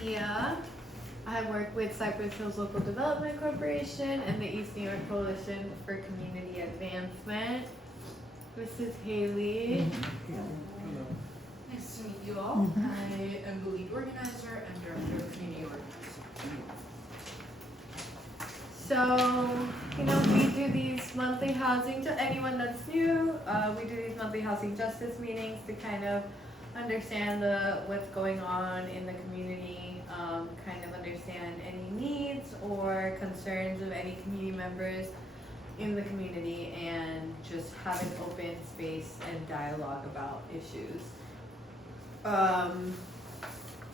Pia. I work with Cypress Hills Local Development Corporation and the East New York Coalition for Community Advancement. This is Haley. Hello. Nice to meet you all. I am the lead organizer and director of community organizing. So, we do these monthly housing, to anyone that's new, we do these monthly housing justice meetings to kind of understand what's going on in the community, kind of understand any needs or concerns of any community members in the community, and just have an open space and dialogue about issues. I'm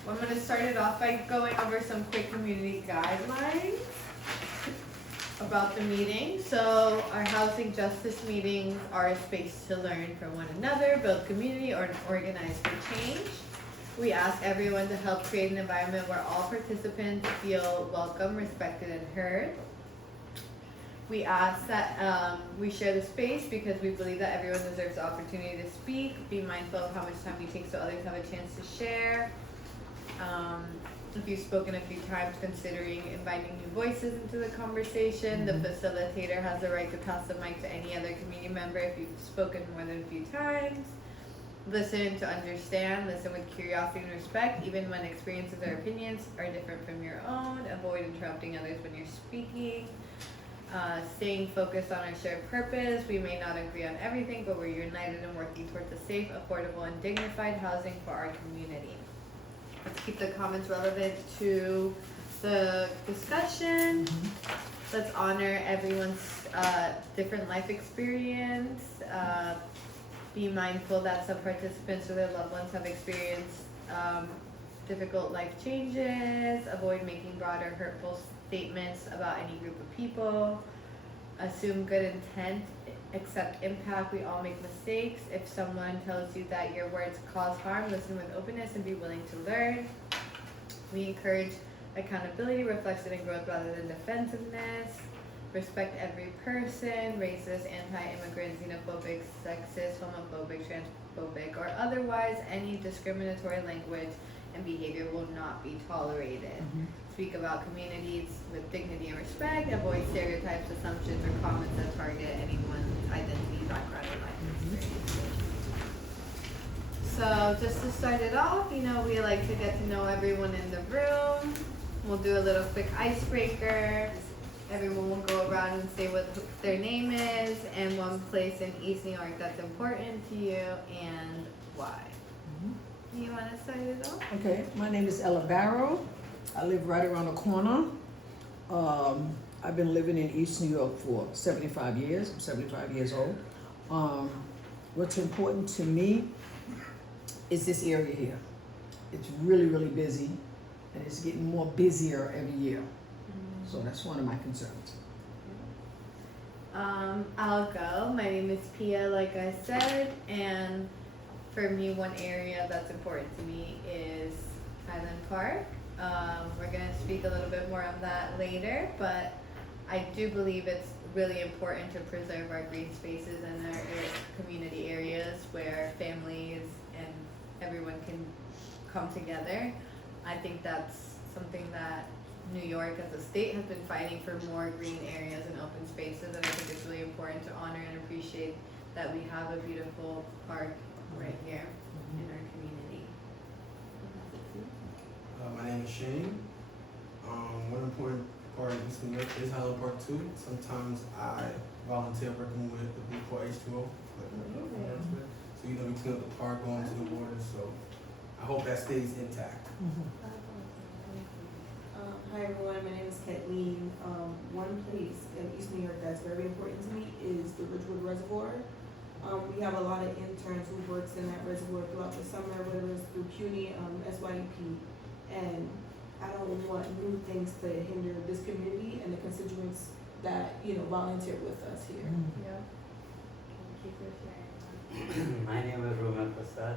going to start it off by going over some quick community guidelines about the meeting. So our housing justice meetings are a space to learn from one another, build community, or organize for change. We ask everyone to help create an environment where all participants feel welcome, respected, and heard. We ask that we share the space because we believe that everyone deserves the opportunity to speak. Be mindful of how much time you take so others have a chance to share. If you've spoken a few times, considering inviting new voices into the conversation. The facilitator has the right to pass the mic to any other community member if you've spoken more than a few times. Listen to understand, listen with curiosity and respect, even when experiences or opinions are different from your own. Avoid interrupting others when you're speaking. Staying focused on our shared purpose. We may not agree on everything, but we're united in working towards a safe, affordable, and dignified housing for our community. Let's keep the comments relevant to the discussion. Let's honor everyone's different life experience. Be mindful that some participants or their loved ones have experienced difficult life changes. Avoid making broad or hurtful statements about any group of people. Assume good intent, accept impact. We all make mistakes. If someone tells you that your words cause harm, listen with openness and be willing to learn. We encourage accountability, reflection, and growth rather than defensiveness. Respect every person. Racist, anti-immigrant, xenophobic, sexist, homophobic, transphobic, or otherwise any discriminatory language and behavior will not be tolerated. Speak about communities with dignity and respect. Avoid stereotypes, assumptions, or comments that target anyone's identity, background, or life experiences. So just to start it off, we like to get to know everyone in the room. We'll do a little quick icebreaker. Everyone will go around and say what their name is and one place in East New York that's important to you and why. Do you want to start it off? Okay, my name is Ella Barrow. I live right around the corner. I've been living in East New York for 75 years. I'm 75 years old. What's important to me is this area here. It's really, really busy, and it's getting more busier every year. So that's one of my concerns. I'll go. My name is Pia, like I said, and for me, one area that's important to me is Highland Park. We're going to speak a little bit more on that later, but I do believe it's really important to preserve our green spaces and our community areas where families and everyone can come together. I think that's something that New York as a state has been fighting for, more green areas and open spaces, and I think it's really important to honor and appreciate that we have a beautiful park right here in our community. My name is Shane. One important part of East New York is Highland Park too. Sometimes I volunteer working with the group called H2O. So we clean up the park, going to the water. So I hope that stays intact. Hi everyone, my name is Kathleen. One place in East New York that's very important to me is the Ridgewood Reservoir. We have a lot of interns who works in that reservoir throughout the summer, whether it's through CUNY, SYUP, and I don't want new things to hinder this community and the constituents that volunteer with us here. Yeah. Thank you for sharing. My name is Roman Prasad.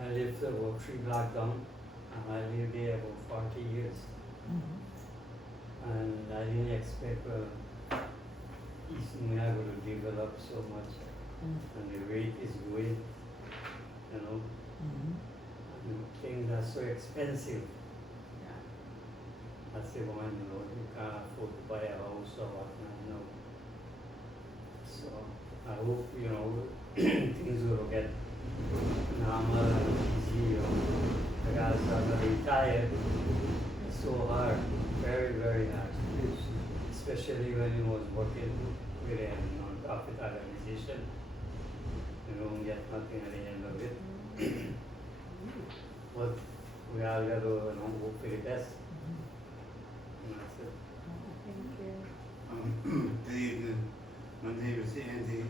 I live about 3 blocks down, and I lived there about 40 years. And I didn't expect East New York to develop so much, and the rate is going, and things are so expensive. That's the one, you can't afford to buy a house or whatnot, So I hope, things will get normal and easy, Because I'm retired, it's so hard, very, very hard. Especially when you was working with a non-profit organization. You don't get nothing at the end of it. But we all got to hope for the best. And that's it. Thank you. Good evening. My name is Andy,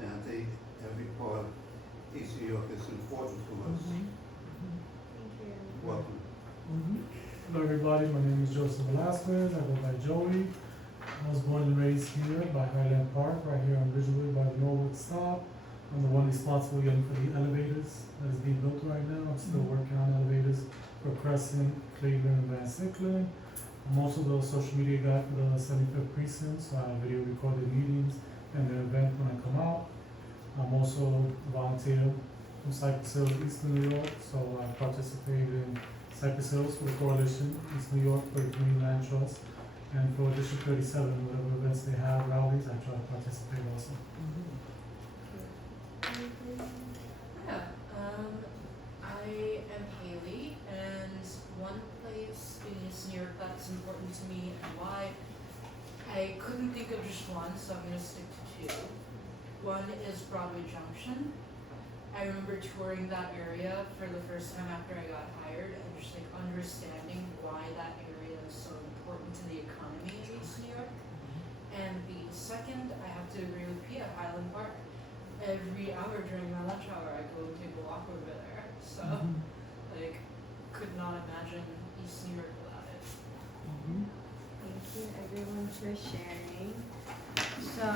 and I think every part of East New York is important to us. Thank you. Welcome. Hello everybody, my name is Joseph Velasquez, I go by Joey. I was born and raised here by Highland Park, right here on Ridgewood by the Norwood stop. I'm the one responsible again for the elevators that is being built right now. I'm still working on elevators for Crescent, Cleveland, and Van Sicklen. I'm also the social media guy for the 75th precinct, so I video recorded meetings and the event when I come out. I'm also a volunteer from Cypress Hill, Eastern New York, so I participate in Cypress Hills for the Coalition, East New York for the Community Land Trust, and for District 37, whatever events they have, rallies, I try to participate also. Yeah, I am Haley, and one place in East New York that's important to me and why I couldn't think of just one, so I'm gonna stick to two. One is Broadway Junction. I remember touring that area for the first time after I got hired and just like understanding why that area is so important to the economy of East New York. And the second, I have to agree with Pia, Highland Park. Every hour during my lunch hour, I go and take a walk over there. So, like, could not imagine East New York without it. Thank you everyone for sharing. So,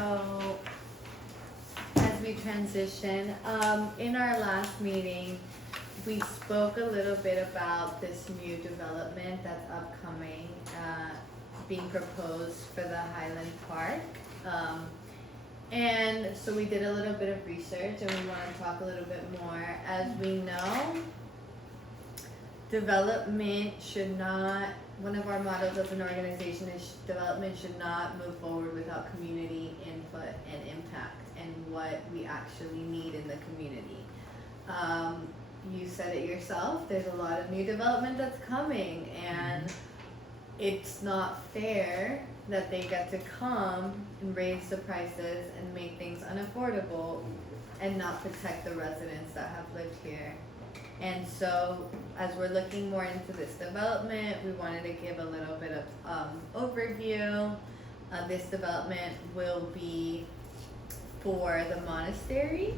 as we transition, in our last meeting, we spoke a little bit about this new development that's upcoming, being proposed for the Highland Park. And so we did a little bit of research and we want to talk a little bit more. As we know, development should not, one of our mottos as an organization is development should not move forward without community input and impact and what we actually need in the community. You said it yourself, there's a lot of new development that's coming and it's not fair that they get to come and raise the prices and make things unaffordable and not protect the residents that have lived here. And so, as we're looking more into this development, we wanted to give a little bit of overview. This development will be for the monastery.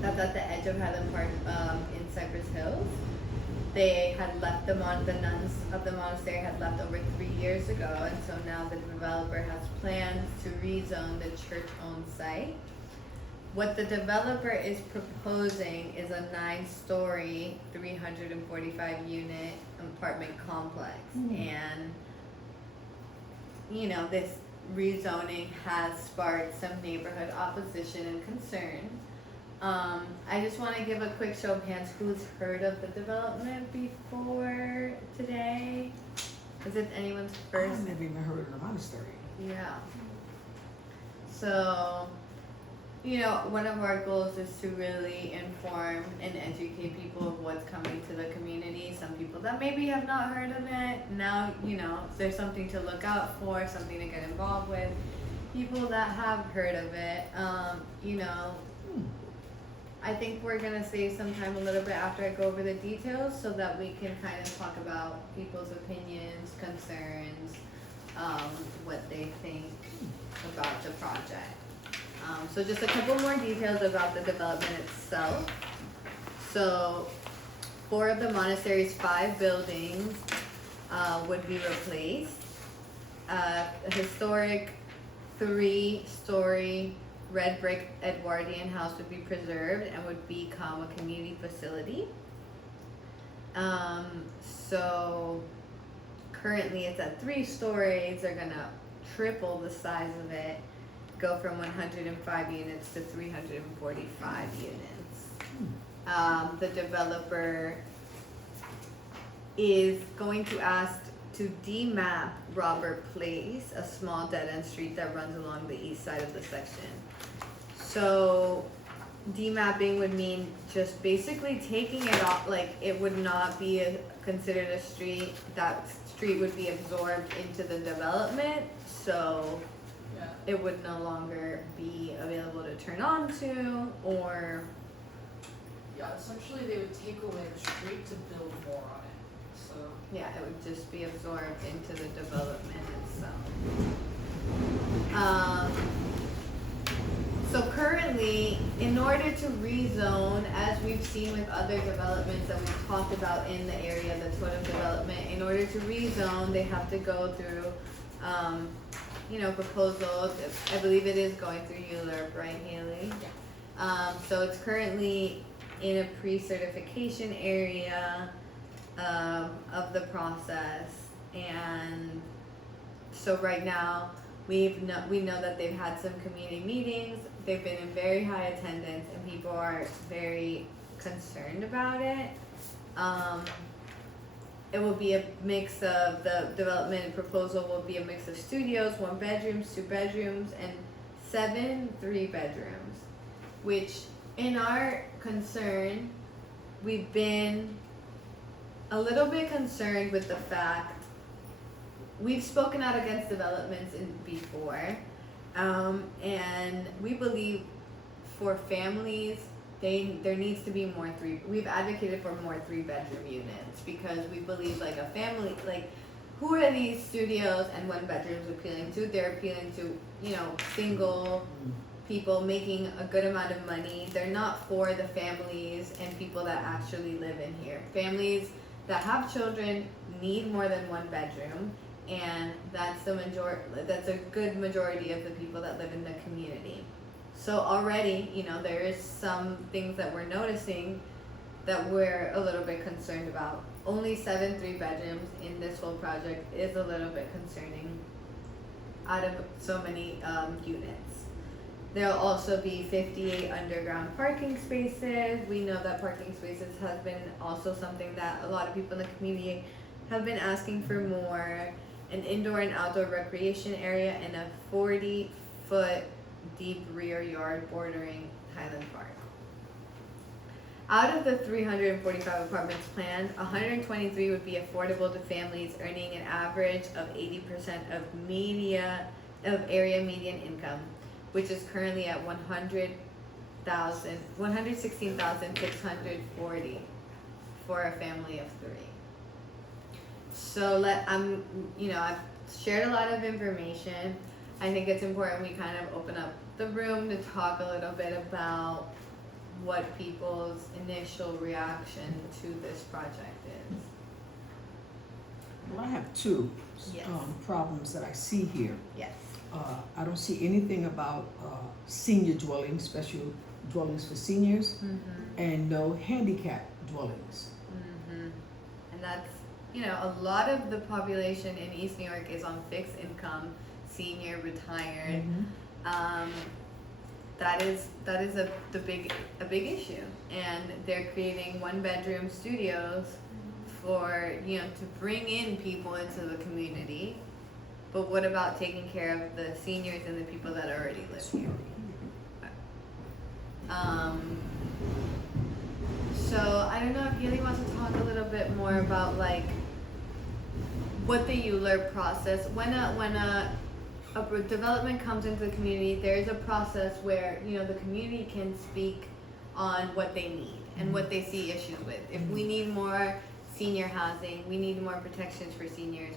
That's at the edge of Highland Park in Cypress Hills. They had left the nuns of the monastery had left over 3 years ago, and so now the developer has plans to rezone the church-owned site. What the developer is proposing is a 9-story, 345-unit apartment complex, and this rezoning has sparked some neighborhood opposition and concern. I just want to give a quick show of hands who's heard of the development before today. Is it anyone's first? I've never even heard of the monastery. Yeah. So, one of our goals is to really inform and educate people of what's coming to the community. Some people that maybe have not heard of it, now, there's something to look out for, something to get involved with. People that have heard of it, I think we're gonna save some time a little bit after I go over the details so that we can kind of talk about people's opinions, concerns, what they think about the project. So just a couple more details about the development itself. So 4 of the monastery's 5 buildings would be replaced. A historic 3-story red brick Edwardian house would be preserved and would become a community facility. So currently it's at 3 stories. They're gonna triple the size of it, go from 105 units to 345 units. The developer is going to ask to demap Robert Place, a small dead-end street that runs along the east side of the section. So demapping would mean just basically taking it off, like it would not be considered a street. That street would be absorbed into the development, so Yeah. it would no longer be available to turn onto, or Yeah, essentially they would take away the street to build more on it, so. yeah, it would just be absorbed into the development itself. So currently, in order to rezone, as we've seen with other developments that we've talked about in the area, the totem development, in order to rezone, they have to go through, proposals. I believe it is going through ULURP, right, Haley? Yeah. So it's currently in a pre-certification area, of the process, and so right now, we know that they've had some community meetings, they've been in very high attendance, and people are very concerned about it. It will be a mix of, the development proposal will be a mix of studios, 1 bedrooms, 2 bedrooms, and 7 3-bedrooms, which in our concern, we've been a little bit concerned with the fact we've spoken out against developments before, and we believe for families, there needs to be more we've advocated for more 3-bedroom units, because we believe like a family, like who are these studios and 1 bedrooms appealing to? They're appealing to, single people making a good amount of money. They're not for the families and people that actually live in here. Families that have children need more than 1 bedroom, and that's a good majority of the people that live in the community. So already, there is some things that we're noticing that we're a little bit concerned about. Only 7 3-bedrooms in this whole project is a little bit concerning out of so many units. There'll also be 58 underground parking spaces. We know that parking spaces has been also something that a lot of people in the community have been asking for more. An indoor and outdoor recreation area and a 40-foot deep rear yard bordering Highland Park. Out of the 345 apartments planned, 123 would be affordable to families earning an average of 80% of area median income, which is currently at 116,640 for a family of 3. So I've shared a lot of information. I think it's important we kind of open up the room to talk a little bit about what people's initial reaction to this project is. Well, I have 2 Yes. problems that I see here. Yes. I don't see anything about senior dwellings, special dwellings for seniors, and no handicap dwellings. And that's, a lot of the population in East New York is on fixed income, senior, retired. That is a big issue, and they're creating 1-bedroom studios for to bring in people into the community. But what about taking care of the seniors and the people that already live here? So I don't know if Haley wants to talk a little bit more about like what the ULURP process. When a development comes into the community, there is a process where the community can speak on what they need and what they see issues with. If we need more senior housing, we need more protections for seniors.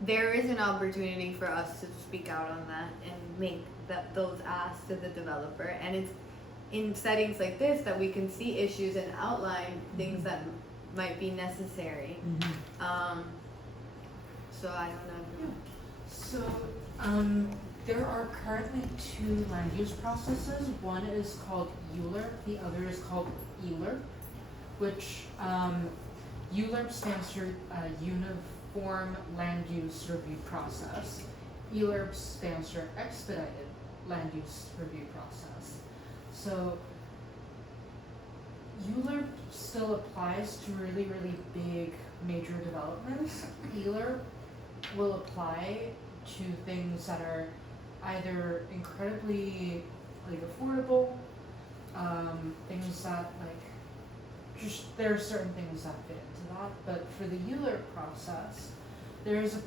There is an opportunity for us to speak out on that and make those asks to the developer, and it's in settings like this that we can see issues and outline things that might be necessary. So I don't know. So, there are currently 2 land use processes. One is called ULURP, the other is called ELURP, which, ULURP stands for Uniform Land Use Review Process. ELURP stands for Expedited Land Use Review Process. So, ULURP still applies to really, really big major developments. ELURP will apply to things that are either incredibly like affordable, things that like just there are certain things that fit into that. But for the ULURP process, there is a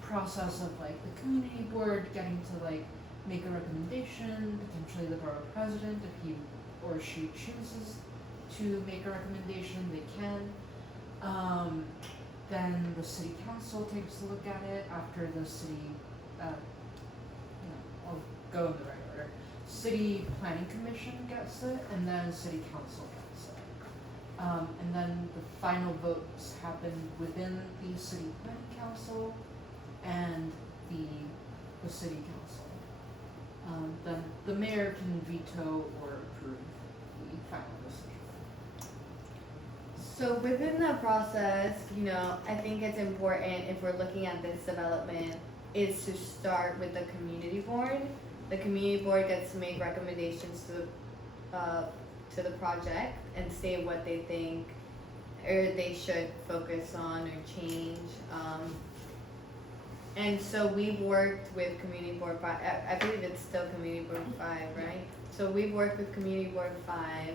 process of like the community board getting to like make a recommendation, potentially the borough president if he or she chooses to make a recommendation, they can. Then the city council takes a look at it after the city, I'll go in the right order. City planning commission gets it, and then city council gets it. And then the final votes happen within the city planning council and the city council. Then the mayor can veto or approve the final decision. So within that process, I think it's important if we're looking at this development is to start with the community board. The community board gets to make recommendations to the project and say what they think or they should focus on or change. And so we've worked with Community Board 5, I believe it's still Community Board 5, right? So we've worked with Community Board 5,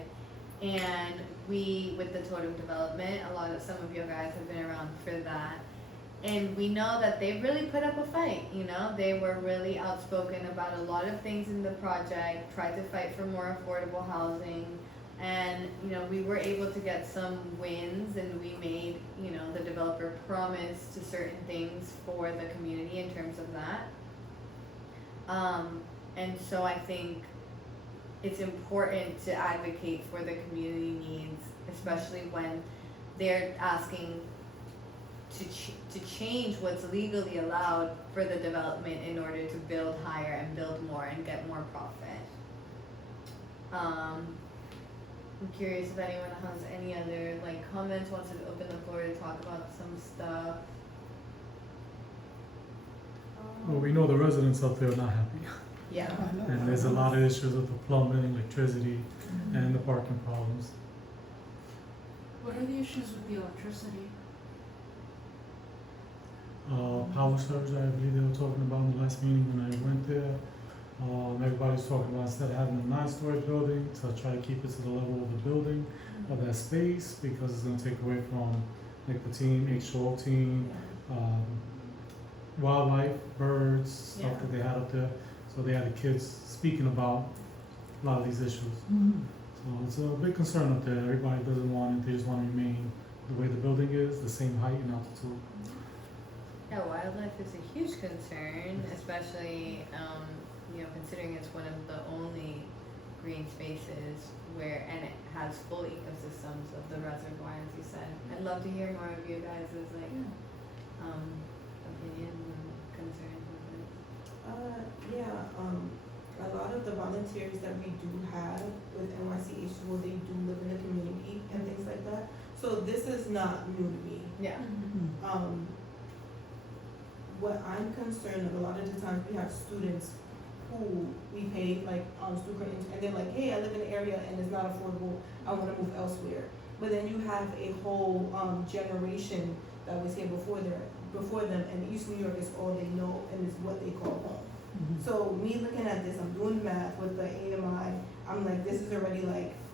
and with the totem development, some of you guys have been around for that. And we know that they really put up a fight, they were really outspoken about a lot of things in the project, tried to fight for more affordable housing. And, we were able to get some wins, and we made, the developer promise to certain things for the community in terms of that. And so I think it's important to advocate for the community needs, especially when they're asking to change what's legally allowed for the development in order to build higher and build more and get more profit. I'm curious if anyone has any other comments, wants to open the floor to talk about some stuff. Well, we know the residents out there are not happy. Yeah. And there's a lot of issues with the plumbing, electricity, and the parking problems. What are the issues with the electricity? Power surge, I believe they were talking about in the last meeting when I went there. Everybody's talking about instead of having a 9-story building, to try to keep it to the level of the building, of that space, because it's gonna take away from nicotine, H2O team, wildlife, birds, stuff that they had up there. So they had the kids speaking about a lot of these issues. So it's a big concern up there. Everybody doesn't want it, they just want to remain the way the building is, the same height and altitude. Yeah, wildlife is a huge concern, especially, considering it's one of the only green spaces and it has full ecosystems of the reservoir, as you said. I'd love to hear more of you guys' opinions and concerns with it. A lot of the volunteers that we do have with NYCH, they do live in the community and things like that. So this is not new to me. Yeah. What I'm concerned of, a lot of the times we have students who we pay student credit, and they're like, hey, I live in an area and it's not affordable, I wanna move elsewhere. But then you have a whole generation that was here before them, and East New York is all they know and is what they call home. So me looking at this, I'm doing math with the AMI, I'm like, this is already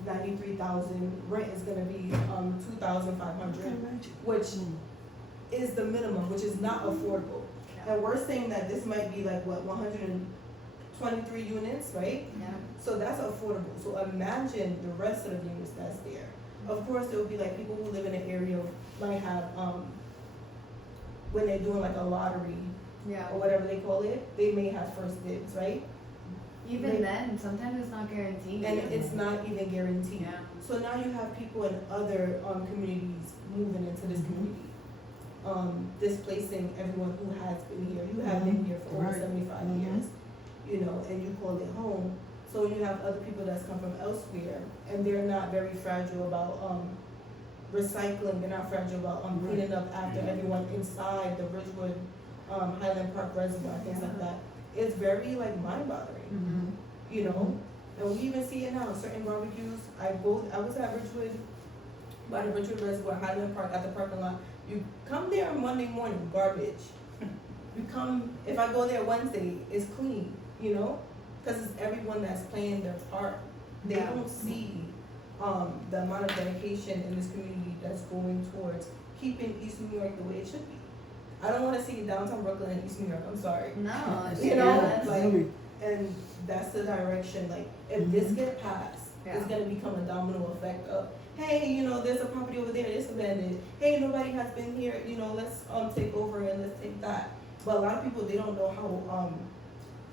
$93,000, rent is gonna be $2,500, which is the minimum, which is not affordable. And we're saying that this might be 123 units, right? Yeah. So that's affordable. So imagine the rest of the units that's there. Of course, there will be people who live in an area might have, when they're doing a lottery Yeah. or whatever they call it, they may have first dibs, right? Even then, sometimes it's not guaranteed. And it's not even guaranteed. Yeah. So now you have people in other communities moving into this community, displacing everyone who has been here. You have been here for over 75 years, and you call it home. So you have other people that's come from elsewhere, and they're not very fragile about recycling. They're not fragile about cleaning up after everyone inside the Ridgewood, Highland Park Reservoir, things like that. It's very mind-boggling, And we even see it now, certain barbecues, I was at Ridgewood, by the Ridgewood Reservoir, Highland Park, at the parking lot. You come there on Monday morning, garbage. You come, if I go there Wednesday, it's clean, you know? Cause it's everyone that's playing their part. They Yeah. don't see, the amount of dedication in this community that's going towards keeping East New York the way it should be. I don't wanna see downtown Brooklyn and East New York, I'm sorry. No, You know, yeah, like, Really, and that's the direction, like, if this get passed, it's Yeah. gonna become a domino effect of, hey, you know, there's a property over there, it's abandoned, hey, nobody has been here, you know, let's, take over and let's take that. But a lot of people, they don't know how,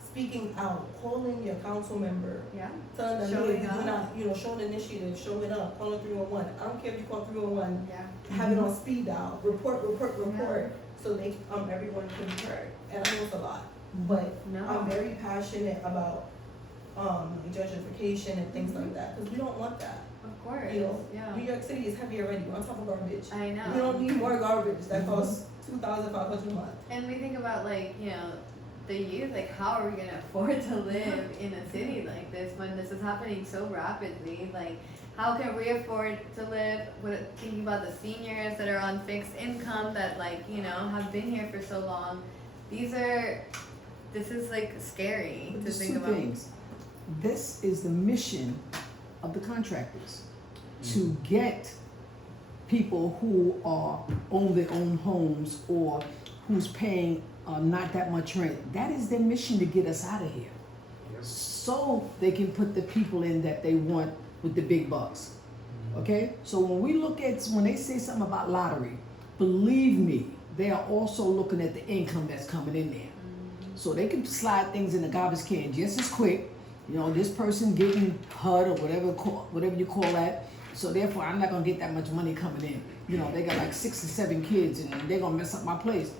speaking out, calling your council member, yeah, telling them, hey, Showing you're up. not, you know, showing initiative, showing up, calling 311, I don't care if you call 311, yeah. have it on speed dial, report, so they, everyone can be heard, and I know it's a lot, but No. I'm very passionate about gentrification and things like that, because we don't want that. Of course, You know, yeah. New York City is heavy already, on top of garbage. I know. We don't need more garbage that costs $2,500 a month. And we think about like, you know, the youth, like how are we gonna afford to live in a city like this when this is happening so rapidly? Like, how can we afford to live with thinking about the seniors that are on fixed income that like, you know, have been here for so long? This is like scary to there's think two about. things. This is the mission of the contractors, to get people who own their own homes or who's paying not that much rent. That is their mission, to get us out of here. Yep. So they can put the people in that they want with the big bucks. Okay? So when they say something about lottery, believe me, they are also looking at the income that's coming in there. So they can slide things in the garbage can just as quick. You know, this person getting HUD or whatever you call that. So therefore, I'm not gonna get that much money coming in. You know, they got like 6 or 7 kids, and they're gonna mess up my place.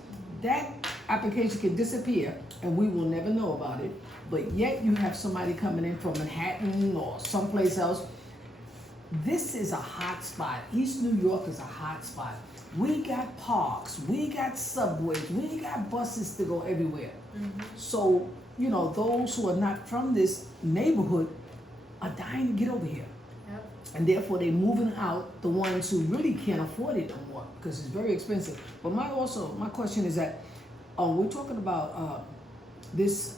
That application can disappear, and we will never know about it. But yet, you have somebody coming in from Manhattan or someplace else. This is a hot spot. East New York is a hot spot. We got parks, we got subways, we got buses to go everywhere. So, you know, those who are not from this neighborhood are dying to get over here. Yep. And therefore, they're moving out the ones who really can't afford it no more, because it's very expensive. But my question is that, we're talking about this,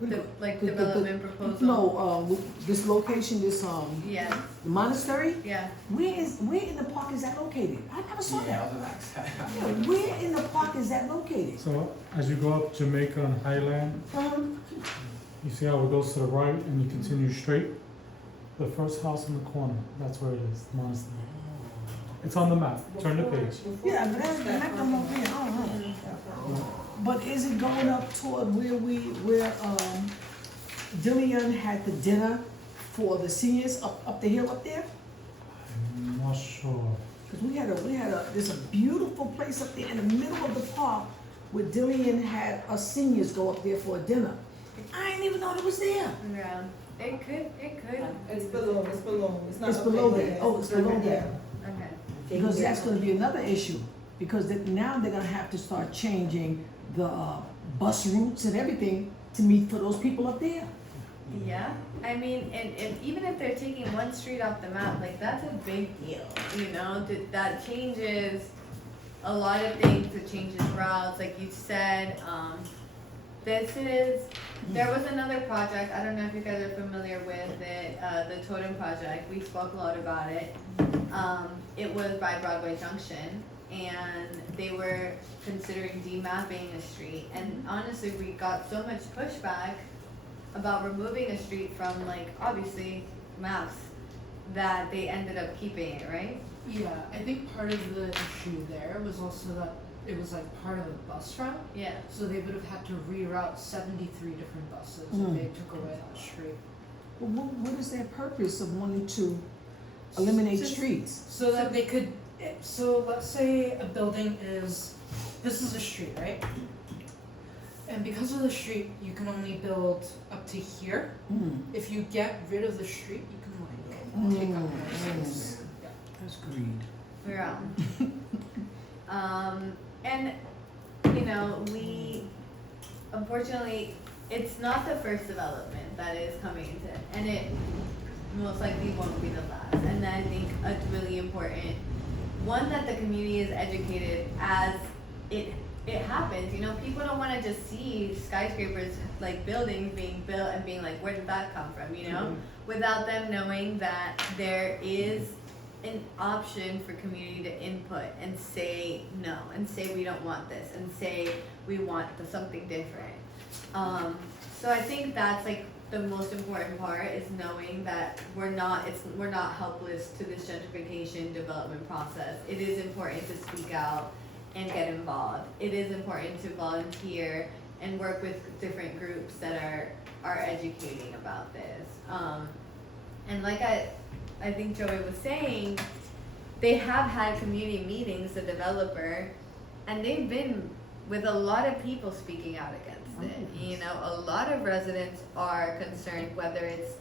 Development proposal. No, this location, this, Yeah, the monastery, yeah. where in the park is that located? I never saw Yeah, I that. was about to say. Yeah, where in the park is that located? So as you go up Jamaica and Highland, you see how it goes to the right and you continue straight? The first house in the corner, that's where it is, the monastery. It's on the map, turn the page. Yeah, but that's not them up here, I don't know. But is it going up toward where Dillian had the dinner for the seniors up the hill up there? I'm not sure. Cause there's a beautiful place up there in the middle of the park where Dillian had us seniors go up there for a dinner. I didn't even know it was there. Yeah, it could. It's below, it's not It's up below there that. yet. Oh, it's below right that. Okay. Because that's gonna be another issue, because now they're gonna have to start changing the bus routes and everything to meet for those people up there. Yeah, I mean, and even if they're taking one street off the map, like that's a big deal, you know, that changes a lot of things, it changes routes, like you said, there was another project, I don't know if you guys are familiar with it, the Totem Project, we spoke a lot about it. It was by Broadway Junction, and they were considering demapping a street, and honestly, we got so much pushback about removing a street from, like, obviously, maps, that they ended up keeping it, right? Yeah, I think part of the issue there was also that it was like part of a bus route, Yeah. so they would have had to reroute 73 different buses if Mm. they took away that street. Well, what is their purpose of wanting to eliminate Just- streets? So that they could, so let's say a building this is a street, right? And because of the street, you can only build up to here. Mm, If you get rid of the street, you can like take up more space. Yeah. that's greed. Yeah. And, you know, we, unfortunately, it's not the first development that is coming into, and it most likely won't be the last. And then I think it's really important, one, that the community is educated as it happens. You know, people don't want to just see skyscrapers, like buildings being built and being like, where did that come from, you know, without them knowing that there is an option for community to input and say no, and say we don't want this, and say we want something different. So I think that's like the most important part, is knowing that we're not helpless to this gentrification development process. It is important to speak out and get involved. It is important to volunteer and work with different groups that are educating about this. And like I think Joey was saying, they have had community meetings, the developer, and they've been with a lot of people speaking out against it. You know, a lot of residents are concerned, whether it's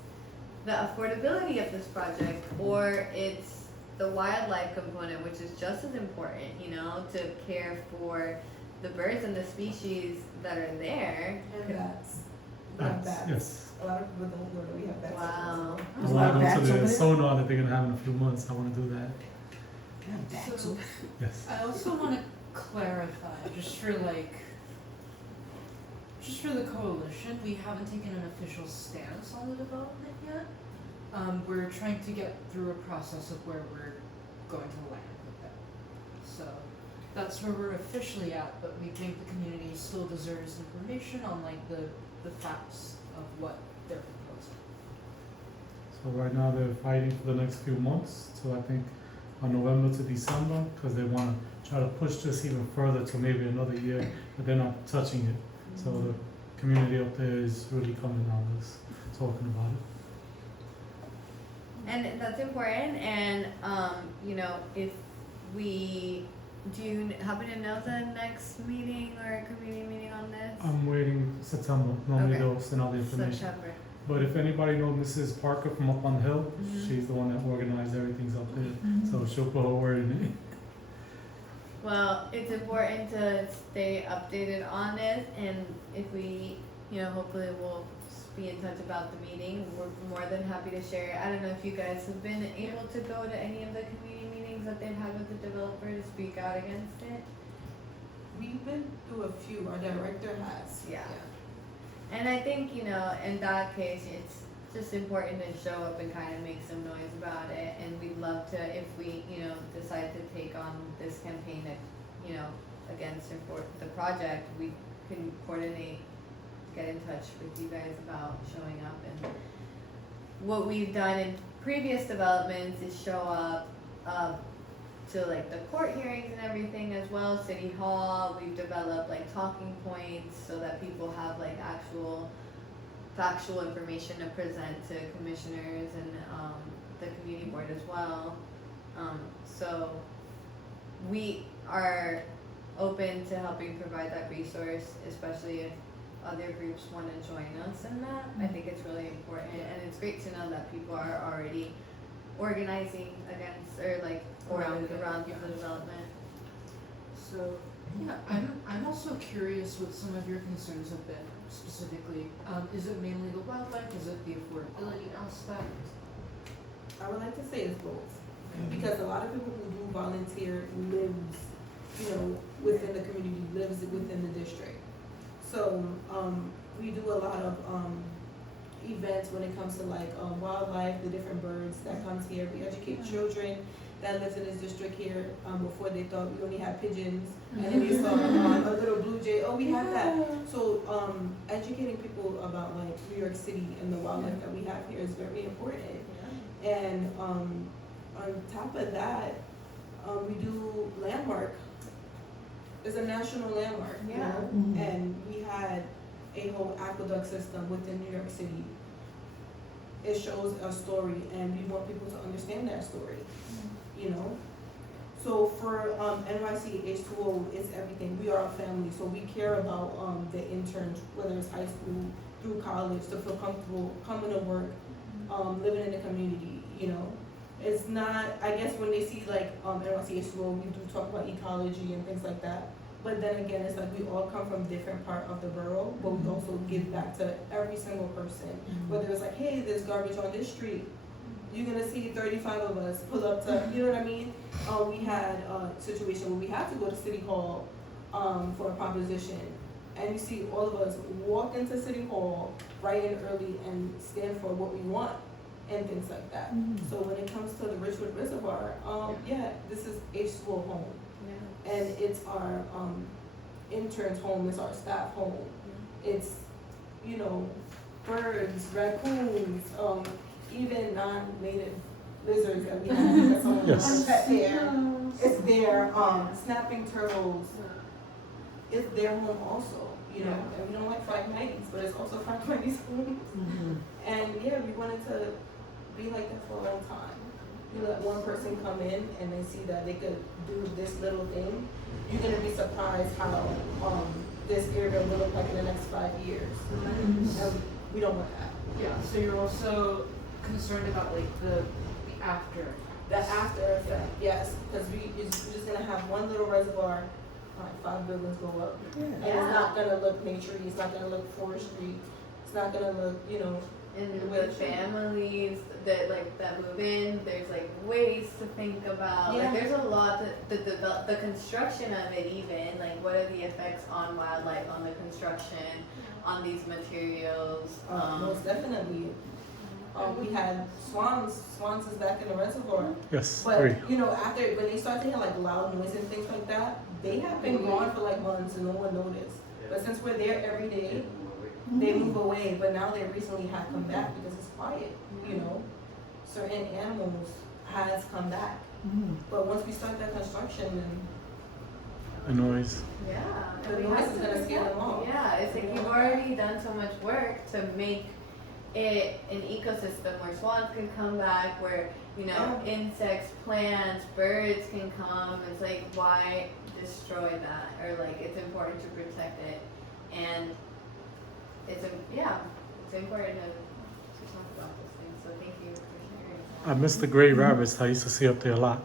the affordability of this project or it's the wildlife component, which is just as important, you know, to care for the birds and the species that are there. And bats. We have bats. Yes. A lot of people don't know that we have bats. Wow. I want to go to the sonar that they're gonna have in a few months. I want to do that. So, Yes. I also want to clarify, just for the coalition, we haven't taken an official stance on the development yet. We're trying to get through a process of where we're going to land with it. So that's where we're officially at, but we think the community still deserves information on like the facts of what they're proposing. So right now they're fighting for the next few months, so I think on November to December, because they want to try to push this even further to maybe another year, but they're not touching it. So the community up there is really coming on this, talking about it. And that's important, and, you know, if do you happen to know the next meeting or community meeting on this? I'm waiting September, normally Okay. they'll send all the information. September. But if anybody knows Mrs. Parker from up on the hill, Mhm. she's the one that organized everything's up there, so she'll put her word in it. Well, it's important to stay updated on this, and if we, you know, hopefully we'll be in touch about the meeting. We're more than happy to share it. I don't know if you guys have been able to go to any of the community meetings that they've had with the developer to speak out against it. We've been through a few, our director has. Yeah. And I think, you know, in that case, it's just important to show up and kind of make some noise about it. And we'd love to, if we, you know, decide to take on this campaign, you know, against or for the project, we can coordinate, get in touch with you guys about showing up. And what we've done in previous developments is show up to like the court hearings and everything as well, City Hall. We've developed like talking points so that people have like actual factual information to present to commissioners and the community board as well. So we are open to helping provide that resource, especially if other groups want to join us in that. I think it's really important, and it's great to know that people are already organizing against or like around the development. So yeah, I'm also curious what some of your concerns have been specifically. Is it mainly the wildlife? Is it the affordability aspect? I would like to say it's both, because a lot of people who do volunteer lives, you know, within the community, lives within the district. So, we do a lot of, events when it comes to like, wildlife, the different birds that comes here. We educate children that lives in this district here, before they thought we only had pigeons. And then they saw, a little blue jay, oh, we have that. So, educating people about like New York City and the wildlife that we have here is very important. And, on top of that, we do landmark. It's a national landmark, you Yeah. know? Mhm. And we had a whole aqueduct system within New York City. It shows a story, and we want people to understand that story, you know? So for NYC H2O, it's everything. We are a family, so we care about the interns, whether it's high school through college, to feel comfortable coming to work, living in the community, you know? It's not, I guess when they see like NYC H2O, we do talk about ecology and things like that, But then again, it's like we all come from different part of the borough, but we also give back to every single person. Whether it's like, hey, there's garbage on this street, you're gonna see 35 of us pull up to, you know what I mean? We had a situation where we had to go to City Hall for a proposition, and you see all of us walk into City Hall right in early and stand for what we want and things like that. So when it comes to the Richwood Reservoir, yeah, this is H2O home. Yeah. And it's our intern's home, it's our staff home. It's, you know, birds, raccoons, even non-native lizards that we have that's on Yes. pet there. It's their snapping turtles. It's their home also, you know. And we don't like Phragmites, but it's also Phragmites' home. And yeah, we wanted to be like that for a long time. You let one person come in and they see that they could do this little thing, you're gonna be surprised how this area will look like in the next 5 years. And we don't want that. Yeah, so you're also concerned about like the after. The after effect, yes, because we're just gonna have one little reservoir, like 5 buildings go up. And it's not gonna look naturey, it's not gonna look forestry, it's not gonna look, you know. And the families that move in, there's like waste to think about. Yeah. Like there's a lot the construction of it even, like what are the effects on wildlife, on the construction, on these materials. Most definitely. We had swans is back in the reservoir. Yes, But, 3. you know, after, when they start to hear like loud noise and things like that, they have been gone for like months and no one noticed. But since we're there every day, they move away, but now they recently have come back because it's quiet, you know. Certain animals has come back. But once we start that construction, then The noise. Yeah. The and we noise have is to gonna do scare that. them off. Yeah, it's like you've already done so much work to make it an ecosystem where swans can come back, where, you know, insects, plants, birds can come. It's like, why destroy that? Or like, it's important to protect it. And it's important to talk about those things. So thank you for sharing. I miss the gray rabbits I used to see up there a lot.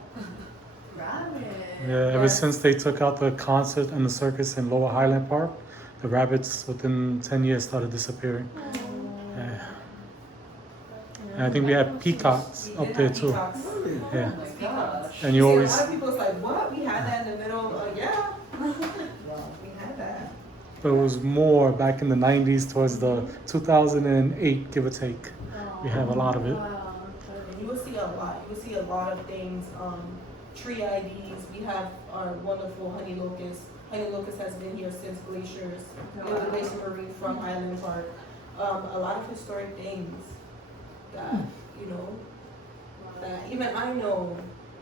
Rabbit. Yeah, ever since they took out the concert and the circus in Lower Highland Park, the rabbits within 10 years started disappearing. Yeah. And I think we had peacocks we up did there have too. peacocks. Yeah. Oh my gosh. And See, you a always, lot of people was like, what? We had that in the middle, yeah. We had that. but it was more back in the 90s towards the 2008, give or take. We have a lot of it. Wow. And you will see a lot. You will see a lot of things. Tree IDs. We have our wonderful honey locust. Honey locust has been here since glaciers. You know, the glacier marine from Highland Park. A lot of historic things that, you know, that even I know,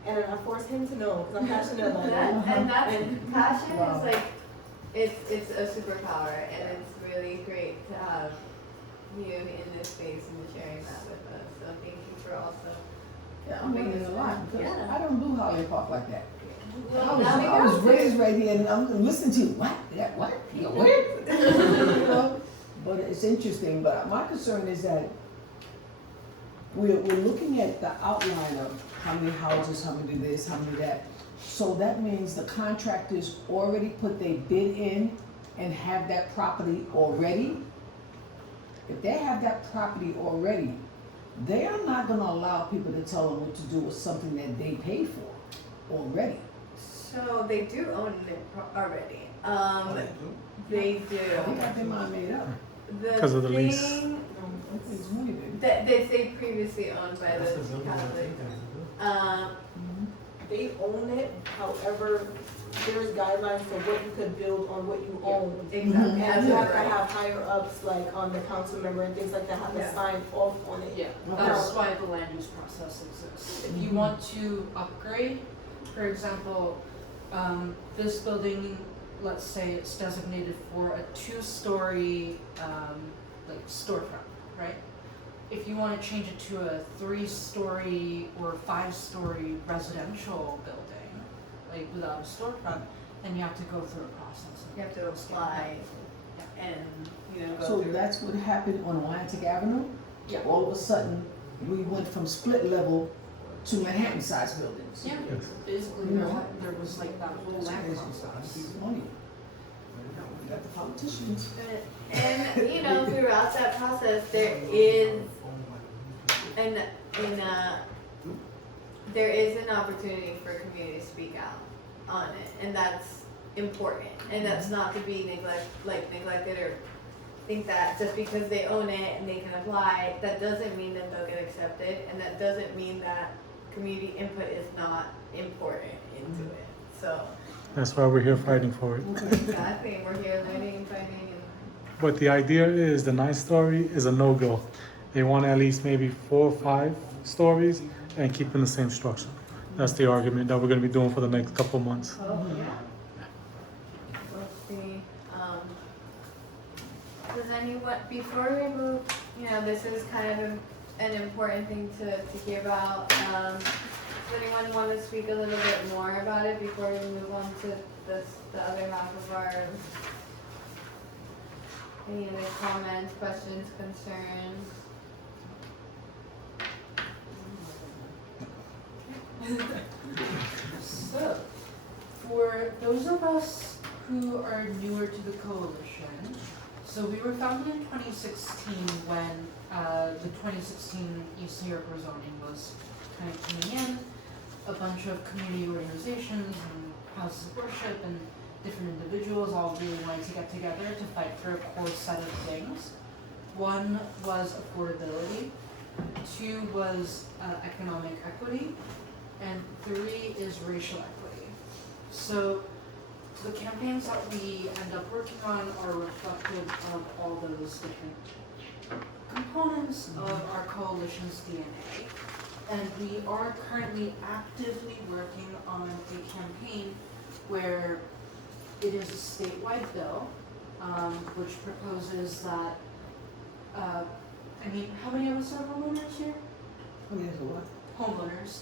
and I force him to know because I'm passionate about it. And passion is like, it's a superpower, and it's really great to have you in this space and sharing that with us. So thank you for also. Yeah, I'm learning a lot because Yeah. I don't do Holly Park like that. Well, now we I was have to. raised right here and I'm listening to you. What? That what? You what? You know? But it's interesting. But my concern is that we're looking at the outline of how many houses, how many this, how many that. So that means the contractors already put their bid in and have that property already. If they have that property already, they are not gonna allow people to tell them what to do with something that they paid for already. So they do own it already. Oh, They I think do. I think mine made up. Because of the lease. thing It's money, baby. that they say previously owned by That's the the building. Catholic. They own it, however, there's guidelines for what you could build on what you own. Exactly. And you have to Right. have higher ups, like on the council member and things like that, have to Yeah. sign off on it. Yeah, that's why the land use process exists. If you want to upgrade, for example, this building, let's say it's designated for a 2-story, like storefront, right? If you wanna change it to a 3-story or 5-story residential building, like without a storefront, then you have to go through a process. You have to apply and, you know, go So through. that's what happened on Atlantic Avenue? Yeah. All of a sudden, we went from split level to Manhattan-sized buildings. Yeah, Yes. basically, there was like that whole land process. Money. We got the politicians. And, you know, throughout that process, there is an there is an opportunity for community to speak out on it, and that's important. And that's not to be neglected or think that just because they own it and they can apply, that doesn't mean that they'll get accepted, and that doesn't mean that community input is not important into it. So That's why we're here fighting for it. exactly, we're here learning and fighting and But the idea is the 9-story is a no-go. They want at least maybe 4 or 5 stories and keep in the same structure. That's the argument that we're gonna be doing for the next couple of months. oh, yeah. Let's see, does anyone, before we move, you know, this is kind of an important thing to hear about. Does anyone want to speak a little bit more about it before we move on to the other half of our, any other comments, questions, concerns? So, for those of us who are newer to the coalition, so we were founded in 2016 when the 2016 East New York rezoning was kind of coming in. A bunch of community organizations and houses of worship and different individuals all really wanted to get together to fight for a core set of things. One was affordability, 2 was economic equity, and 3 is racial equity. So the campaigns that we end up working on are reflective of all those different components of our coalition's DNA. And we are currently actively working on a campaign where it is a statewide bill, which proposes that, how many of us are homeowners here? Yes, what? Homeowners.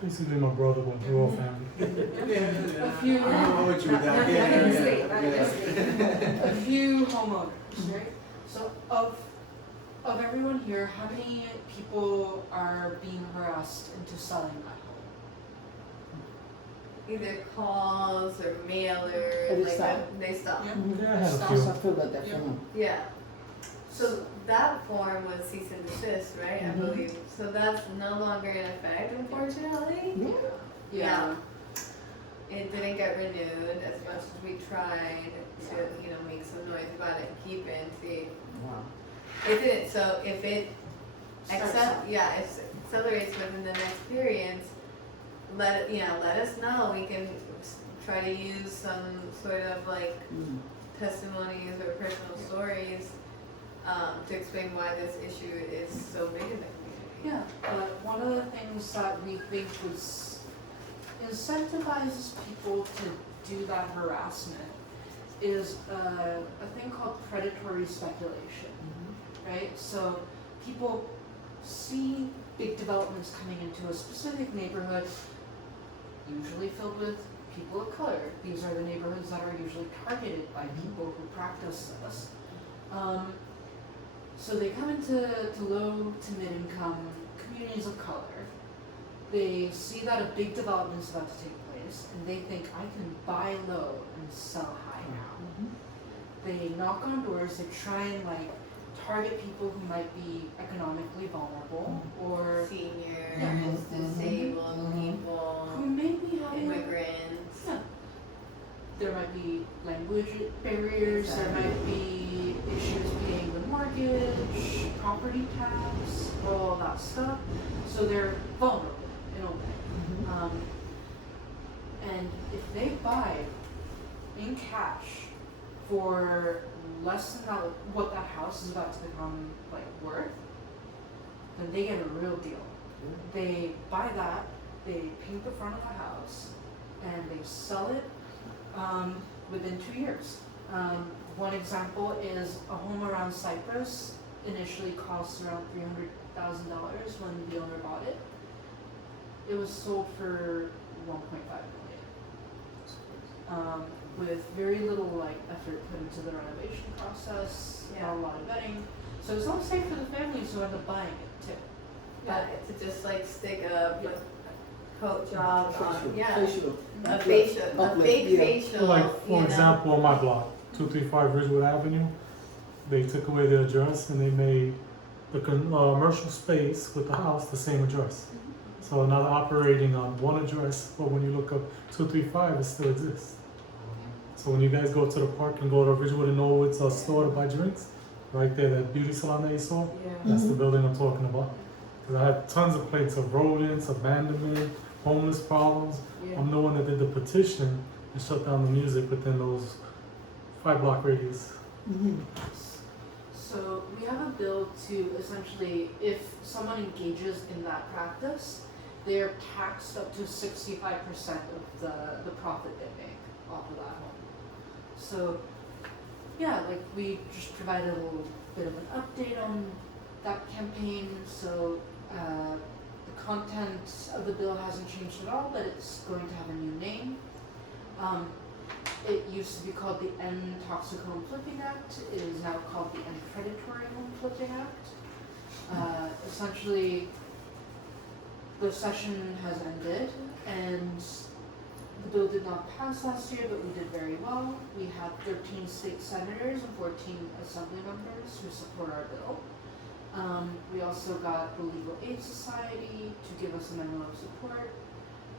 Basically my brother, but we're all family. A few. I'm with you with that. Not Yeah, in the yeah, state, yeah, not in the yeah. state. A few homeowners, right? So of everyone here, how many people are being harassed into selling that home? Either calls or They mailers, like stop. they stop. Yeah. Yeah, I had a Stop. few. I filled out that Yeah. form. Yeah. So that form was cease and desist, right? I Mhm. believe. So that's no longer in effect, unfortunately. Yeah. It didn't get renewed as much as we tried to, you know, make some noise about it and keep it and see. Wow. It didn't, so if it Starts if it accelerates within the next periods, let us know. We can try to use some sort of like Mm. testimonies or personal stories to explain why this issue is so big in the community. Yeah, but one of the things that we think was incentivizes people to do that harassment is a thing called predatory speculation, right? So people see big developments coming into a specific neighborhood, usually filled with people of color. These are the neighborhoods that are usually targeted by people who practice this. So they come into low to mid-income communities of color. They see that a big development is about to take place, and they think, I can buy low and sell high now. They knock on doors, they try and target people who might be economically vulnerable or Seniors, Yeah. disabled people, who maybe have immigrants. Yeah. There might be language barriers, there might be issues paying the mortgage, property tax, all that stuff. So they're vulnerable in a way. And if they buy in cash for less than what that house is about to become worth, then they get a real deal. They buy that, they paint the front of the house, and they sell it within 2 years. One example is a home around Cypress initially cost around $300,000 when the owner bought it. It was sold for $1.5 million. With very little effort put into the renovation process, not a lot of vetting. So it's not safe for the families who end up buying it too. Yeah, to just stick a coat job, Facial. a facial, a Uplift, fake yeah. facial, So like, you for know. example, on my block, 235 Ridgewood Avenue, they took away the address and they made the commercial space with the house the same address. So now they're operating on one address, but when you look up 235, it still exists. So when you guys go to the park and go to Ridgewood and Norwood's store to buy drinks, right there, that beauty salon that you saw, Yeah. that's the building I'm talking about. Because I had tons of plates of rodents, abandonment, homeless problems. Yeah. I'm the one that did the petition and shut down the music within those 5-block radius. Mhm. So we have a bill to essentially, if someone engages in that practice, they're taxed up to 65% of the profit they make off of that home. So, yeah, like we just provided a little bit of an update on that campaign. So the content of the bill hasn't changed at all, but it's going to have a new name. It used to be called the End Toxic Home Flipping Act. It is now called the End Predatory Home Flipping Act. Essentially, the session has ended, and the bill did not pass last year, but we did very well. We had 13 state senators and 14 assembly members who support our bill. We also got the Legal Aid Society to give us a memo of support,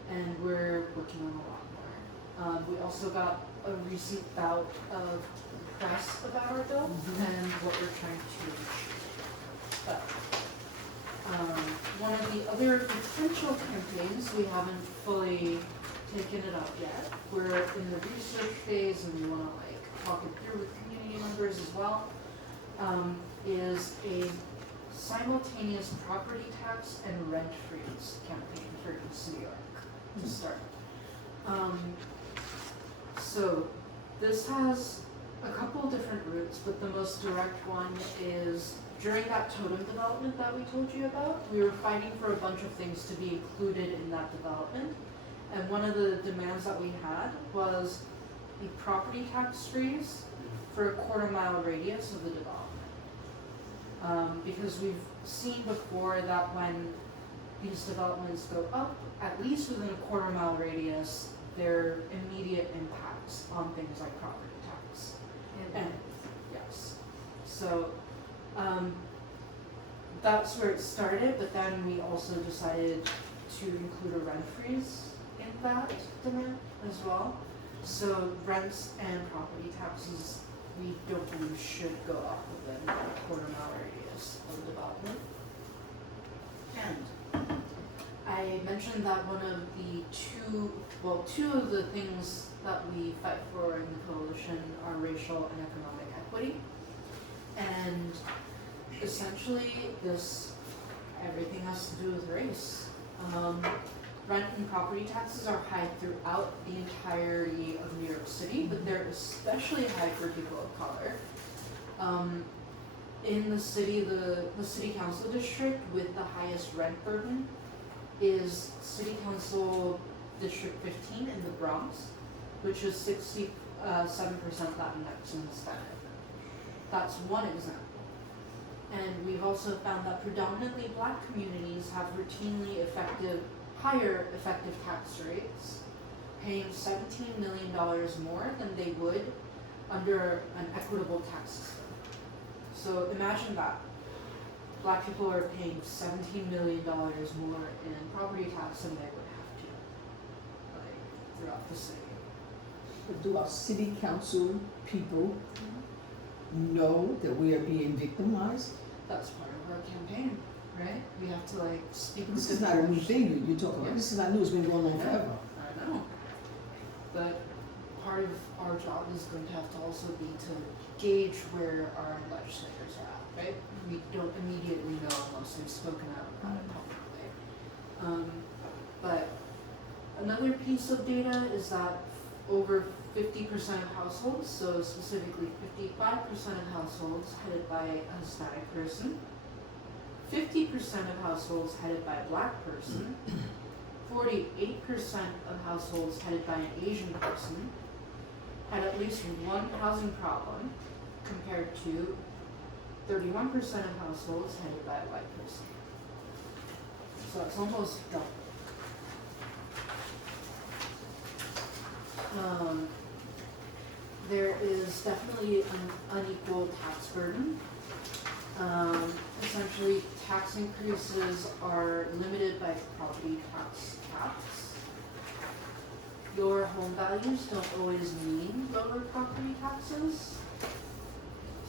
and we're working on a lot more. We also got a recent bout of press about our bill and what we're trying to achieve. But one of the other potential campaigns, we haven't fully taken it up yet. We're in the research phase and we want to like talk it through with community members as well. Is a simultaneous property tax and rent freeze campaign for East New York to start. So this has a couple different routes, but the most direct one is during that totem development that we told you about, we were fighting for a bunch of things to be included in that development. And one of the demands that we had was a property tax freeze for a 1/4 mile radius of the development. Because we've seen before that when these developments go up, at least within a 1/4 mile radius, there are immediate impacts on things like property tax. And yes, so that's where it started, but then we also decided to include a rent freeze in that demand as well. So rents and property taxes, we don't believe should go up within a 1/4 mile radius of development. And I mentioned that one of the two of the things that we fight for in the coalition are racial and economic equity. And essentially everything has to do with race. Rent and property taxes are high throughout the entirety of New York City, but they're especially high for people of color. In the city, the city council district with the highest rent burden is City Council District 15 in the Bronx, which is 67% Latinx and Hispanic. That's one example. And we've also found that predominantly Black communities have routinely higher effective tax rates, paying $17 million more than they would under an equitable tax system. So imagine that. Black people are paying $17 million more in property tax than they would have to, like, throughout the city. But do our city council people know that we are being victimized? That's part of our campaign, right? We have to like speak. This to is not a new people. thing you're talking about. This is not new. It's been going on forever. I know. But part of our job is going to have to also be to gauge where our legislators are at, right? We don't immediately know unless they've spoken out about it publicly. But another piece of data is that over 50% of households, so specifically 55% of households headed by a Hispanic person, 50% of households headed by a Black person, 48% of households headed by an Asian person had at least one housing problem, compared to 31% of households headed by a white person. So it's almost double. There is definitely an unequal tax burden. Essentially, tax increases are limited by property tax caps. Your home values don't always mean lower property taxes.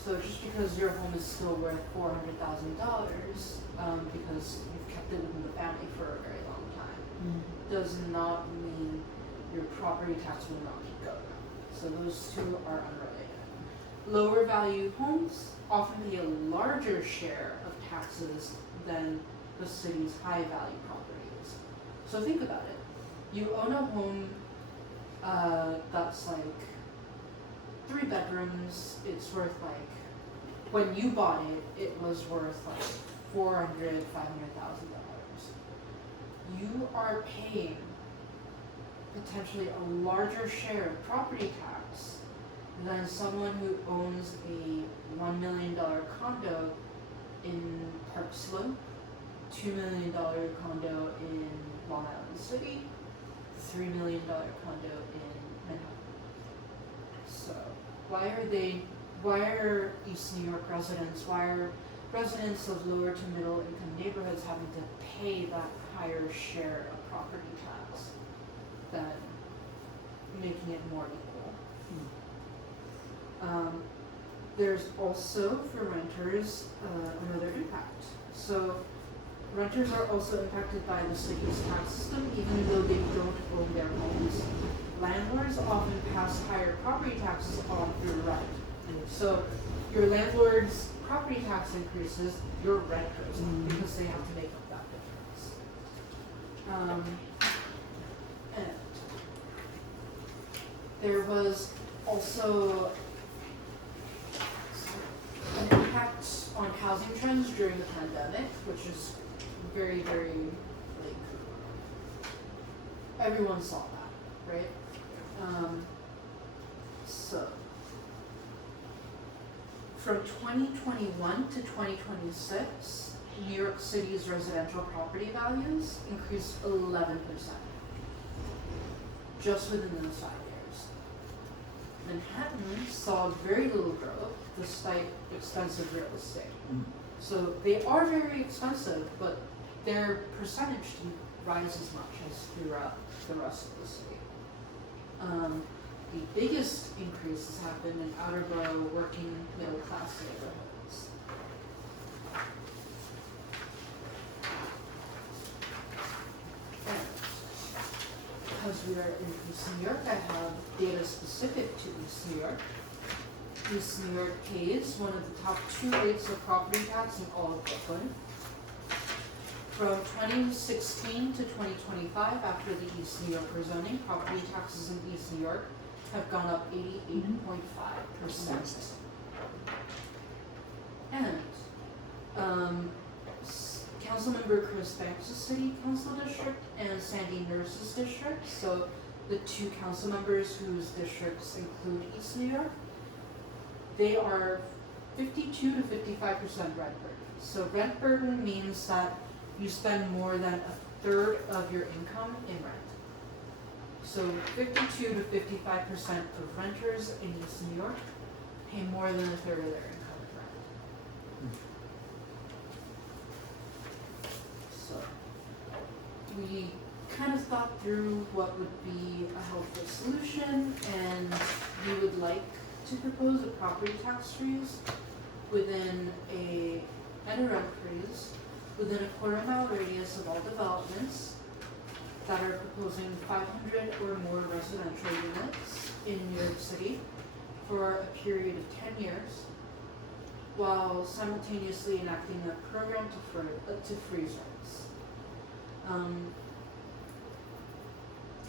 So just because your home is still worth $400,000, because you've kept it within the family for a very long time, does not mean your property tax will not keep going up. So those two are unrelated. Lower value homes often pay a larger share of taxes than the city's high value properties. So think about it. You own a home that's like 3 bedrooms. It's worth like, when you bought it, it was worth like $400,000, $500,000. You are paying potentially a larger share of property tax than someone who owns a $1 million condo in Park Slope, $2 million condo in Long Island City, $3 million condo in Manhattan. So why are East New York residents, why are residents of lower to middle income neighborhoods having to pay that higher share of property tax than making it more equal? There's also, for renters, another impact. So renters are also impacted by the city's tax system, even though they don't own their homes. Landlords often pass higher property taxes on through rent. So your landlord's property tax increases, your rent goes up because they have to make up that difference. And there was also an impact on housing trends during the pandemic, which is very, very, like, everyone saw that, right? So from 2021 to 2026, New York City's residential property values increased 11%, just within those 5 years. Manhattan saw very little growth despite expensive real estate. So they are very expensive, but their percentage didn't rise as much as throughout the rest of the city. The biggest increases happened in outer borough working middle class neighborhoods. And because we are in East New York, I have data specific to East New York. East New York pays one of the top 2 rates of property tax in all of Brooklyn. From 2016 to 2025, after the East New York rezoning, property taxes in East New York have gone up 88.5%. And Councilmember Chris Banks' City Council District and Sandy Nurse's district, so the 2 council members whose districts include East New York, they are 52 to 55% rent burden. So rent burden means that you spend more than a third of your income in rent. So 52 to 55% of renters in East New York pay more than a third of their income in rent. So we kind of thought through what would be a helpful solution, and we would like to propose a property tax freeze and a rent freeze within a quarter-mile radius of all developments that are proposing 500 or more residential units in New York City for a period of 10 years, while simultaneously enacting a program to freeze rents.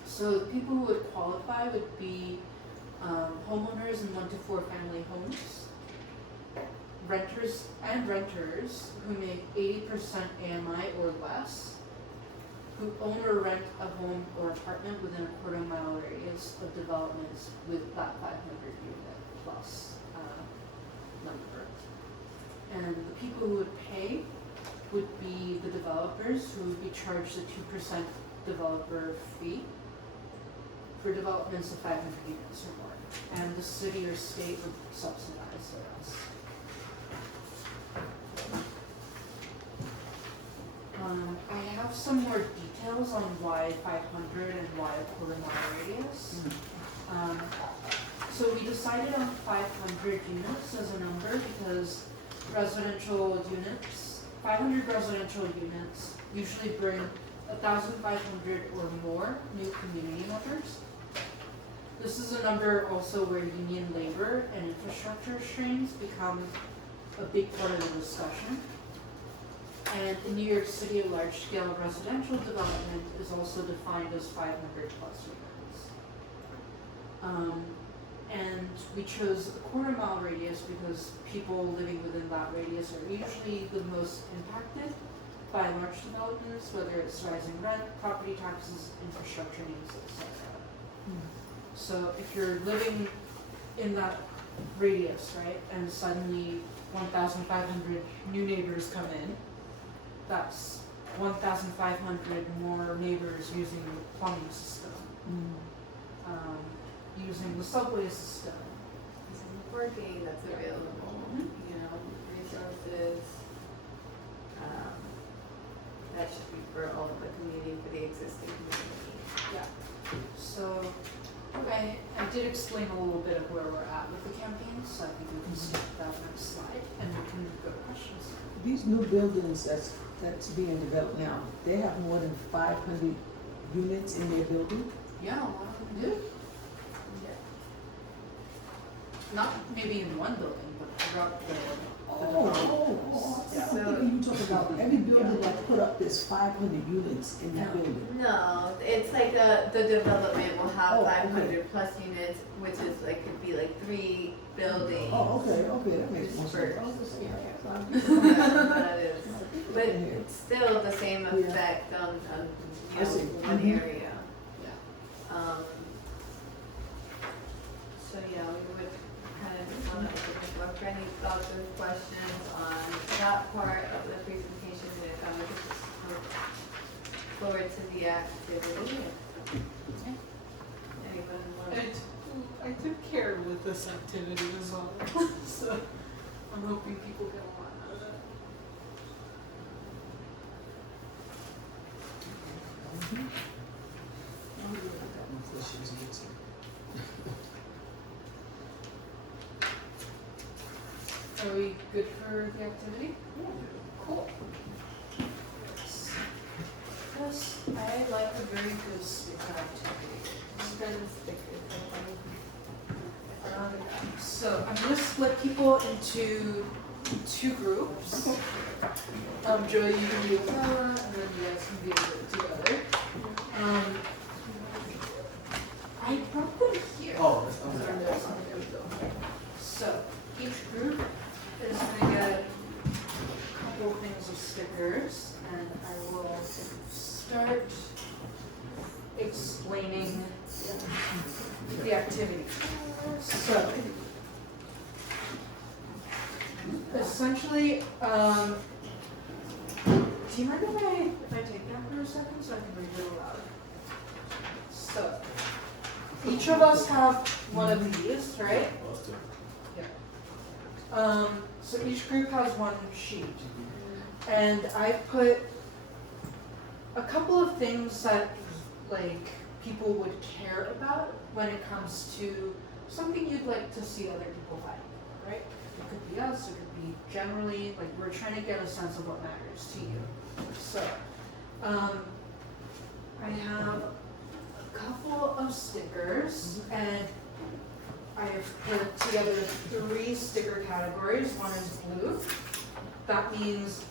So the people who would qualify would be homeowners in 1 to 4 family homes, renters who make 80% AMI or less, who own or rent a home or apartment within a quarter-mile radius of developments with that 500 unit plus number. And the people who would pay would be the developers, who would be charged a 2% developer fee for developments of 500 units or more, and the city or state would subsidize the rest. I have some more details on why 500 and why a quarter mile radius. So we decided on 500 units as a number because residential units, 500 residential units usually bring 1,500 or more new community members. This is a number also where union labor and infrastructure strains become a big part of the discussion. And in New York City, a large-scale residential development is also defined as 500 plus units. And we chose a quarter mile radius because people living within that radius are usually the most impacted by large developments, whether it's rising rent, property taxes, infrastructure needs, etc. So if you're living in that radius, right, and suddenly 1,500 new neighbors come in, that's 1,500 more neighbors using the plumbing system, using the subway system. Using the parking that's available, you know, resources. That should be for all of the community, for the existing community. Yeah. So I did explain a little bit of where we're at with the campaign, so I think we can skip that next slide and we can go to questions. These new buildings that's being developed now, they have more than 500 units in their building? Yeah, a lot of them do. Yeah. Not maybe in one building, but throughout the Yeah. I'm thinking you talk about every building that put up this 500 units in that building. No, it's like the development will have Oh, 500 plus units, which is like, could be like 3 buildings. Oh, okay, that makes more sense. That is, but it's still the same effect on I see. one area. Yeah. So yeah, we would kind of just want to open the floor for any thoughts or questions on that part of the presentation, and if I would just look forward to the activity. Anyone want to? I took care with this activity as well, so I'm hoping people get a lot out of it. Are we good for the activity? Cool. Yes, I like a very good sticker activity. So I'm gonna split people into 2 groups. Joey, you can be with Ella, and then you guys can be together. I brought them here. Oh, that's So each group is gonna get a couple things of stickers, and I will start explaining the activity. So essentially, do you mind if I take that for a second so I can read it aloud? So each of us have one of these, right? So each group has one sheet, and I put a couple of things that like people would care about when it comes to something you'd like to see other people fighting for, right? It could be us, it could be generally, like we're trying to get a sense of what matters to you. So, I have a couple of stickers, and I have put together 3 sticker categories. One is blue. That means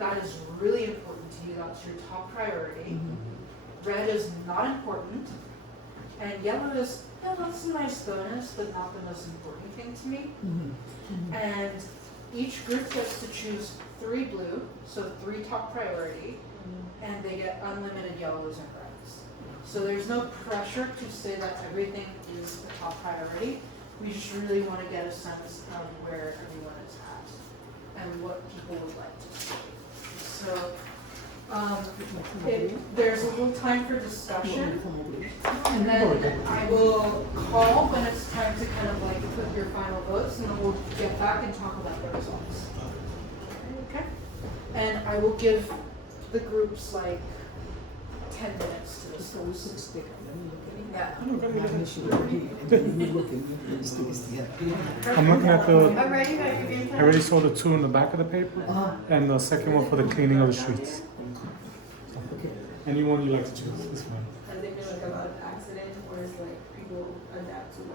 that is really important to you. That's your top priority. Red is not important. And yellow is, yeah, that's a nice bonus, but not the most important thing to me. And each group gets to choose 3 blue, so 3 top priority, and they get unlimited yellows and reds. So there's no pressure to say that everything is a top priority. We just really want to get a sense of where everyone is at and what people would like to see. So there's a little time for discussion, and then I will call when it's time to kind of like put your final votes, and then we'll get back and talk about the results. Okay? And I will give the groups like 10 minutes to So we discuss. should stick it. Let me look at it. Yeah. My initial over here, and then you look and you stick it together. I'm looking at the, I'm ready, guys, you can I already saw the two in the back of the paper, Uh-huh. and the second one for the cleaning of the streets. Okay. Any one you like to choose, it's fine. Has there been like a lot of accidents or is like people adapt to it?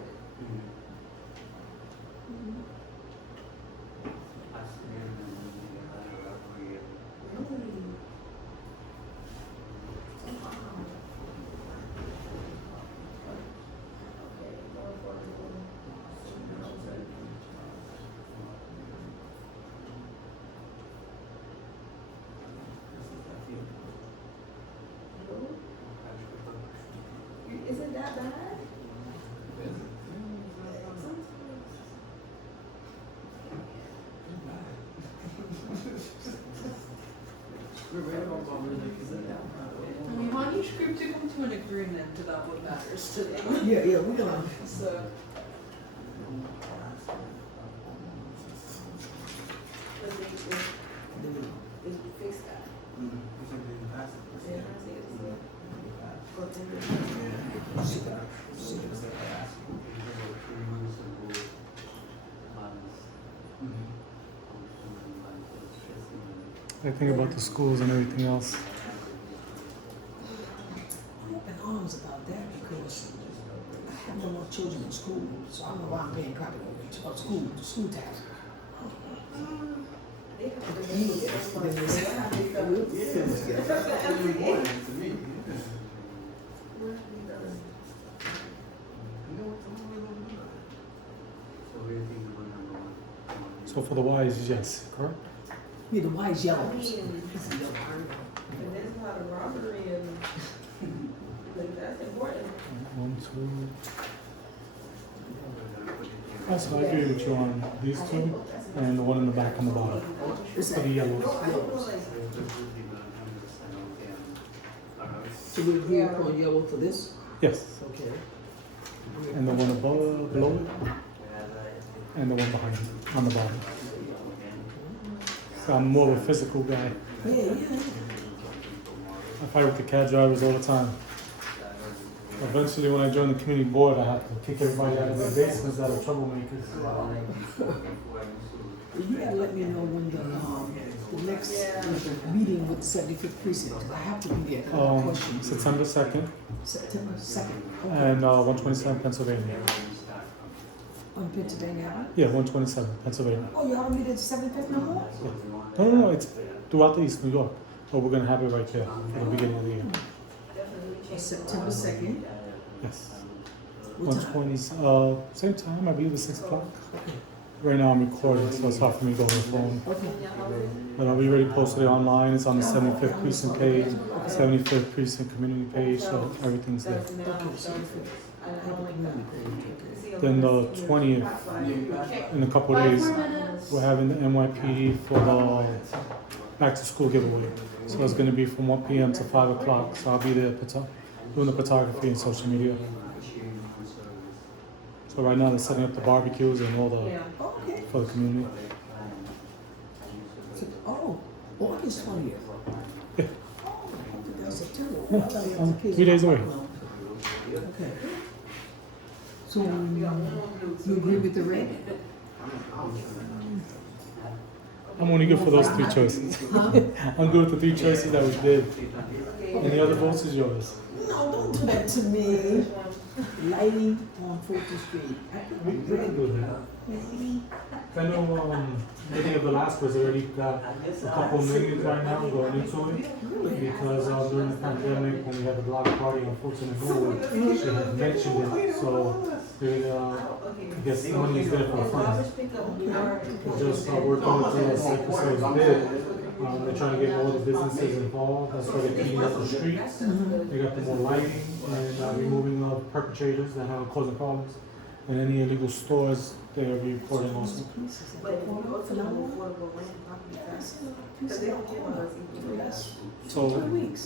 Really? Oh, wow. Okay, going forward. Is it that bad? We want each group to come to an agreement about what matters to them. Yeah, we're gonna. So. Fix that. Yeah, I see it. I think about the schools and everything else. I'm up in arms about that because I have no more children in school, so I don't know why I'm paying property of school tax. So for the Ys, yes, correct? Yeah, the white yellow. And there's a lot of robbery and like that's important. 1, 2. So I agree with you on these two, and the one in the back on the bottom. For the yellows. So we agree upon yellow for this? Yes, Okay. and the one above, below it, and the one behind on the bottom. So I'm more of a physical guy. Yeah. I fight with the cab drivers all the time. Eventually, when I joined the community board, I had to kick everybody out of their basements that are troublemakers. You gotta let me know when the next meeting with the 75th precinct, 'cause I have to be there, 'cause I have questions. September 2nd September 2nd. and 127 Pennsylvania. On Pennsylvania Avenue? Yeah, 127 Pennsylvania. Oh, y'all don't meet at 75th no more? No, it's throughout the East New York, but we're gonna have it right there for the beginning of the year. September 2nd. Yes. What time? 120, same time, I believe it's 6 o'clock. Okay. Right now I'm recording, so it's hard for me to go on the phone. Okay. But we already posted it online, it's on the 75th precinct page, 75th precinct community page, so everything's there. Okay, 75th. Public community page, okay. Then the 20th, in a couple of days, we're having the NYPD for the back to school giveaway. So it's gonna be from 1 p.m. to 5 o'clock, so I'll be there doing the photography and social media. So right now they're setting up the barbecues and all the, Okay. for the community. Oh, August 20th. Yeah. Oh, I think that's September. I thought it was a kid's 3 days away. Okay. So, you agree with the red? I'm only good for those 3 choices. Huh? I'm good with the 3 choices that we did. And the other votes is yours. No, don't do that to me. Lighting on 40th Street. I think We can do that. I know, looking at the last was already got a couple millions right now going into it. Because during the pandemic, when we had the block party on Fulton and Norwood, she had mentioned it. So, I guess money is there for funds. It's just working with the Cypress sales bid. They're trying to get more of the businesses involved. That's why they're cleaning up the streets. They got the more lighting and removing of perpetrators that are causing problems. And any illegal stores, they're reporting also. But if you go to the affordable land property tax, because they don't give us even less. So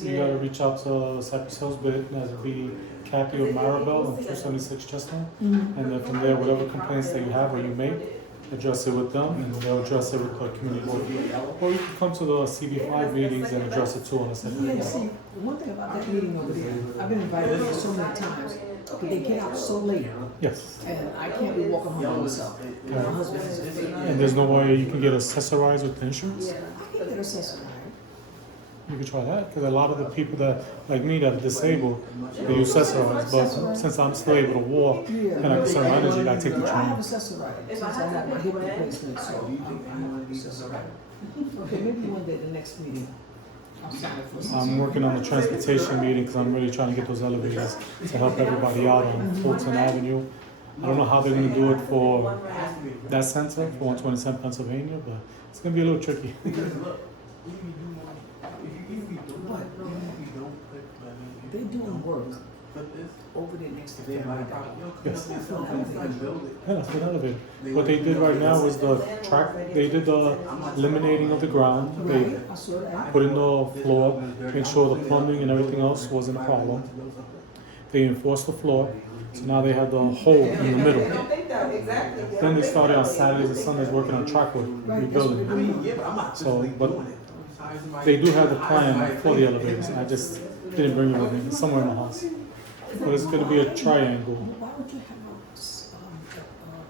you gotta reach out to Cypress Hills bid as be Kathy or Maribel on 276 Chestnut. And then from there, whatever complaints that you have or you make, address it with them, and they'll address it with the community board. Or you can come to the CB5 meetings and address it too on a separate Yeah, day. see, the one thing about that meeting over there, I've been invited there so many times, but they get out so late, Yes. and I can't be walking home by myself. My husband is, And there's no way you can get accessorized with the insurance? I can get accessorized. You could try that, because a lot of the people that, like me, that are disabled, they use accessorized, but since I'm still able to walk Yeah. and I conserve my energy, I take the I have train. accessorized, since I have my hip replacement, so I have accessorized. Okay, maybe one day, the next meeting, I'll sign up for some. I'm working on the transportation meeting, because I'm really trying to get those elevators to help everybody out on Fulton Avenue. I don't know how they're gonna do it for that center, for 127 Pennsylvania, but it's gonna be a little tricky. They're doing work over there next to Family Dollar. Yes. That's not elevator. Yeah, that's an elevator. What they did right now is the track, they did the eliminating of the ground. They Right, I saw that. put in the floor, make sure the plumbing and everything else wasn't a problem. They enforced the floor, so now they have the hole in the middle. Then they started on Saturdays and Sundays working on track work, rebuilding it. So, but they do have the plan for the elevators, I just didn't bring it with me, it's somewhere in my house. But it's gonna be a triangle. Why would you have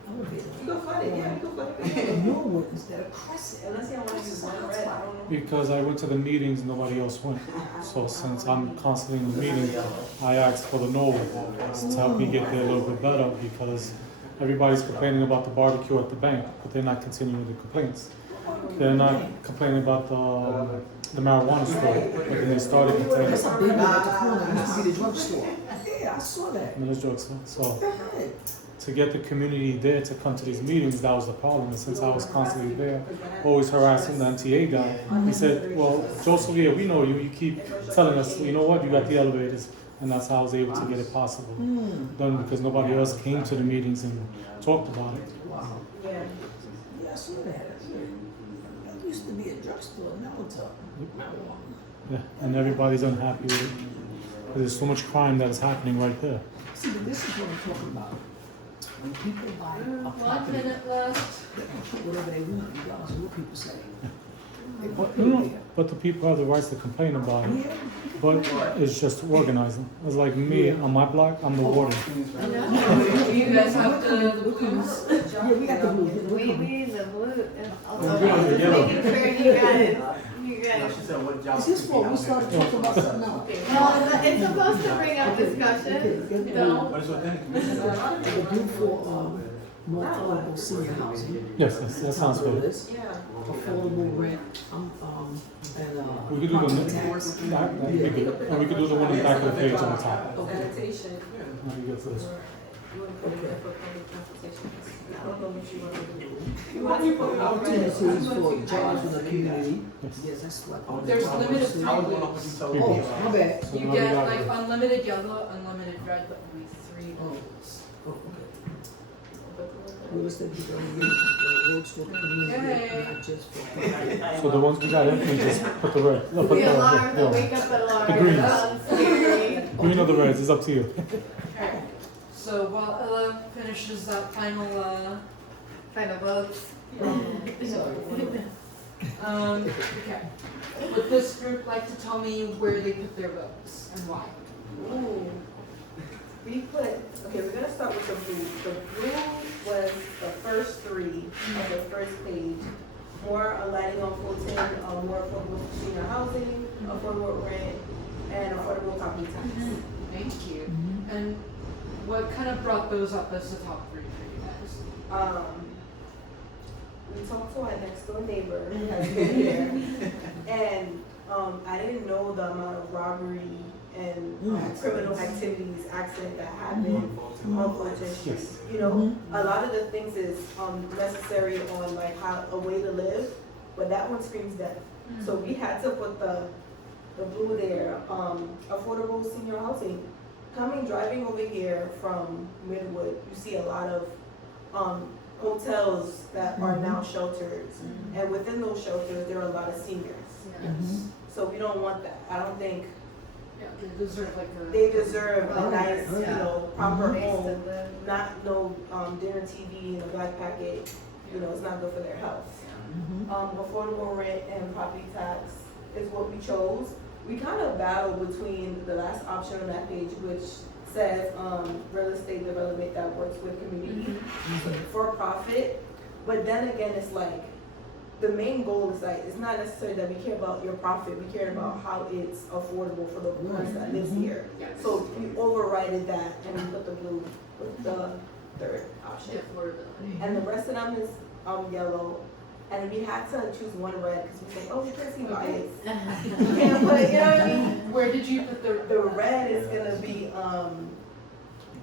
elevator? You go find it, yeah, you go find it. A Norwood instead of Crescent. Unless you want to use one red, I don't know. Because I went to the meetings, nobody else went. So since I'm constantly in the meetings, I asked for the Norwood to help me get there a little bit better, because everybody's complaining about the barbecue at the bank, but they're not continuing the complaints. They're not complaining about the marijuana store, but then they started complaining That's a big one at the corner, it used to be the drugstore. Yeah, I saw that. about the drugs. So Right. to get the community there to come to these meetings, that was the problem. And since I was constantly there, always harassing the MTA guy, he said, well, Joseph, yeah, we know you. You keep telling us, you know what, you got the elevators. And that's how I was able to get it possible done, because nobody else came to the meetings and talked about it. Wow. Yeah. Yeah, I saw that. That used to be a drugstore, now it's a marijuana. Yeah, and everybody's unhappy with it. There's so much crime that is happening right there. See, but this is what I'm talking about. When people buy a 1 property, minute left. they can put whatever they want, regardless of what people say. They put But, it no, there. but the people have the rights to complain about it. Yeah. But it's just organizing. It's like me on my block, I'm the warden. You guys have the blues? Yeah, we got the blue. We need the blue, and also Yeah, just yellow. making sure you guys. She said, what job? Is this what we started talking about something else? Well, it's supposed to bring up discussion, so. What is your thing? The blue for, more affordable senior housing. Yes, that sounds good. Affordable rent, and, We could do property the, tax. that'd be good. Or we could do the one in the back of the page on the top. Meditation. Let me get to this. You want to put it for public consultation? I don't know what you want to do. Opportunities for jobs in the community. Yes. Yes, that's what. There's limited I was time. going off what you told Oh, me. my bad. So You now we get got like this. unlimited yellow, unlimited red, but only 3 Oh. votes. Oh, okay. Real estate development, roads for the community, not just for. So the ones we got empty, just put the red. No, put The alarm, the yeah. wake up alarm. The greens. Sounds scary. Green or the reds, it's up to you. Alright, so while Ella finishes that final, Final votes. okay. Would this group like to tell me where they put their votes and why? Ooh. We put, okay, we're gonna start with the blue. The blue was the first 3 of the first page. More lighting on Fulton, more affordable senior housing, affordable rent, and affordable property tax. Thank you. And what kind of brought those up as the top 3 for you guys? We talked to our next door neighbor who has been here, and I didn't know the amount of robbery and criminal activities, accident that happened on Fulton Street. Yes. You know, a lot of the things is necessary on like how a way to live, but that one screams death. So we had to put the blue there, affordable senior housing. Driving over here from Midwood, you see a lot of hotels that are now shelters, and within those shelters, there are a lot of seniors. So we don't want that. I don't think Yeah, they deserve like a. They deserve a nice, you Yeah. know, proper Place to home, live. not no dinner TV and a black packet. You know, it's not good for their health. Affordable rent and property tax is what we chose. We kind of battle between the last option on that page, which says real estate development that works with community for profit. But then again, it's like the main goal is like it's not necessarily that we care about your profit. We care about how it's affordable for the ones that lives here. Yes. So we overrided that and we put the blue with the third option. Affordability. And the rest of them is yellow. And we had to choose one red because we think, oh, we can't see lights. You can't put, you know what I mean? Where did you put the? The red is gonna be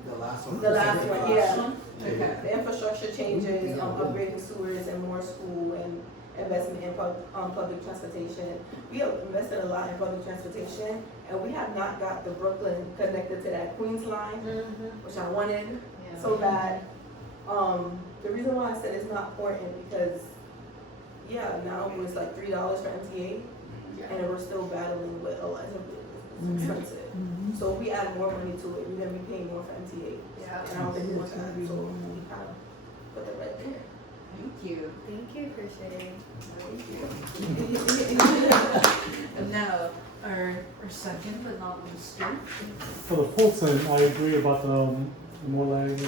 The last one. the last one, yeah. Okay. The infrastructure changes, upgrading sewers and more school and investment in public transportation. We have invested a lot in public transportation and we have not got the Brooklyn connected to that Queens line, which I wanted so bad. The reason why I said it's not important because now it's like $3 for MTA and we're still battling with it's expensive. So if we add more money to it, we're gonna be paying more for MTA. Yeah. And I don't think we want that, so we kind of put the red there. Thank you. Thank you for sharing. And now, our second but not least. For the Fulton, I agree about the more like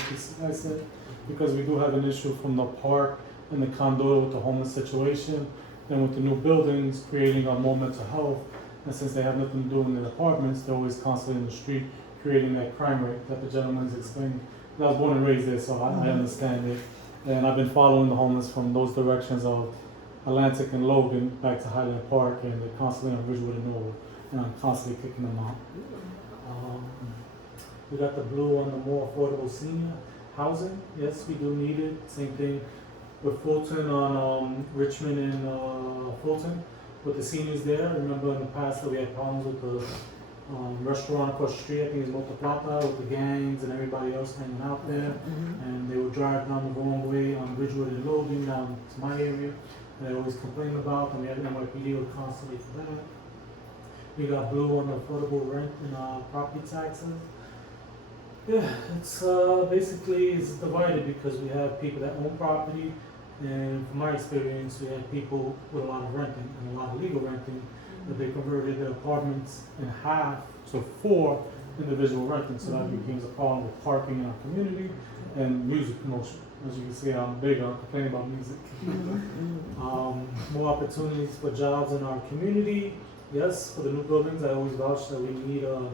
I said, because we do have an issue from the park and the condo with the homeless situation, and with the new buildings creating more mental health. And since they have nothing to do in the apartments, they're always constantly in the street creating that crime rate that the gentleman's explained. I was born and raised there, so I understand it. And I've been following the homeless from those directions of Atlantic and Logan back to Highland Park, and they're constantly on Ridgewood and Norwood, and I'm constantly kicking them out. We got the blue on the more affordable senior housing. Yes, we do need it. Same thing with Fulton on Richmond and Fulton with the seniors there. I remember in the past that we had problems with the restaurant across the street, I think it's Motoplata, with the gangs and everybody else hanging out there. And they would drive down the wrong way on Ridgewood and Logan down to my area. And they always complain about, and we had NYPD would constantly for that. We got blue on the affordable rent and property taxes. Yeah, it's basically it's divided because we have people that own property, and from my experience, we have people with a lot of renting and a lot of legal renting that they converted their apartments in half to 4 individual renting. So that becomes a problem with parking in our community and music promotion. As you can see, I'm big on complaining about music. More opportunities for jobs in our community. Yes, for the new buildings, I always vouch that we need a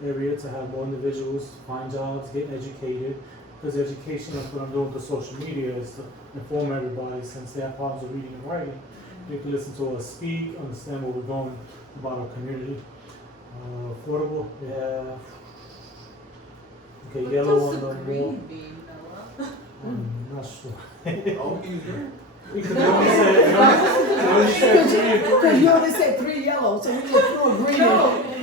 area to have more individuals find jobs, get educated. Because education, that's what I'm doing with social media, is to inform everybody since they have problems with reading and writing. You can listen to us speak, understand where we're going about our community. Affordable, yeah. Okay, yellow on the more. I'm not sure. Oh, you agree? Because you only said three. Because you only said 3 yellow, so we just threw a green.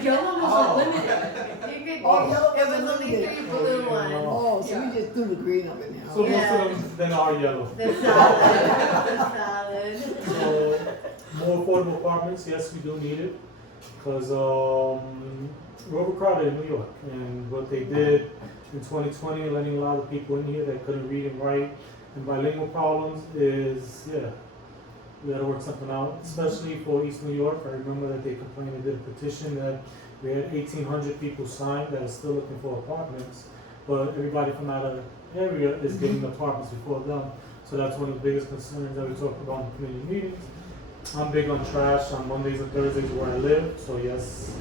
Yellow was limited. You could, Oh, yellow it was was only limited. 3 blue ones. Oh, so we just threw the green up in there. So Yeah. most of them then are yellow. The salad. So more affordable apartments, yes, we do need it. Because we're overcrowded in New York. And what they did in 2020, letting a lot of people in here that couldn't read and write and bilingual problems is, we gotta work something out, especially for East New York. I remember that they complained, they did a petition that we had 1,800 people signed that are still looking for apartments, but everybody from that area is getting apartments before them. So that's one of the biggest concerns that we talked about in community meetings. I'm big on trash on Mondays and Thursdays where I live, so yes,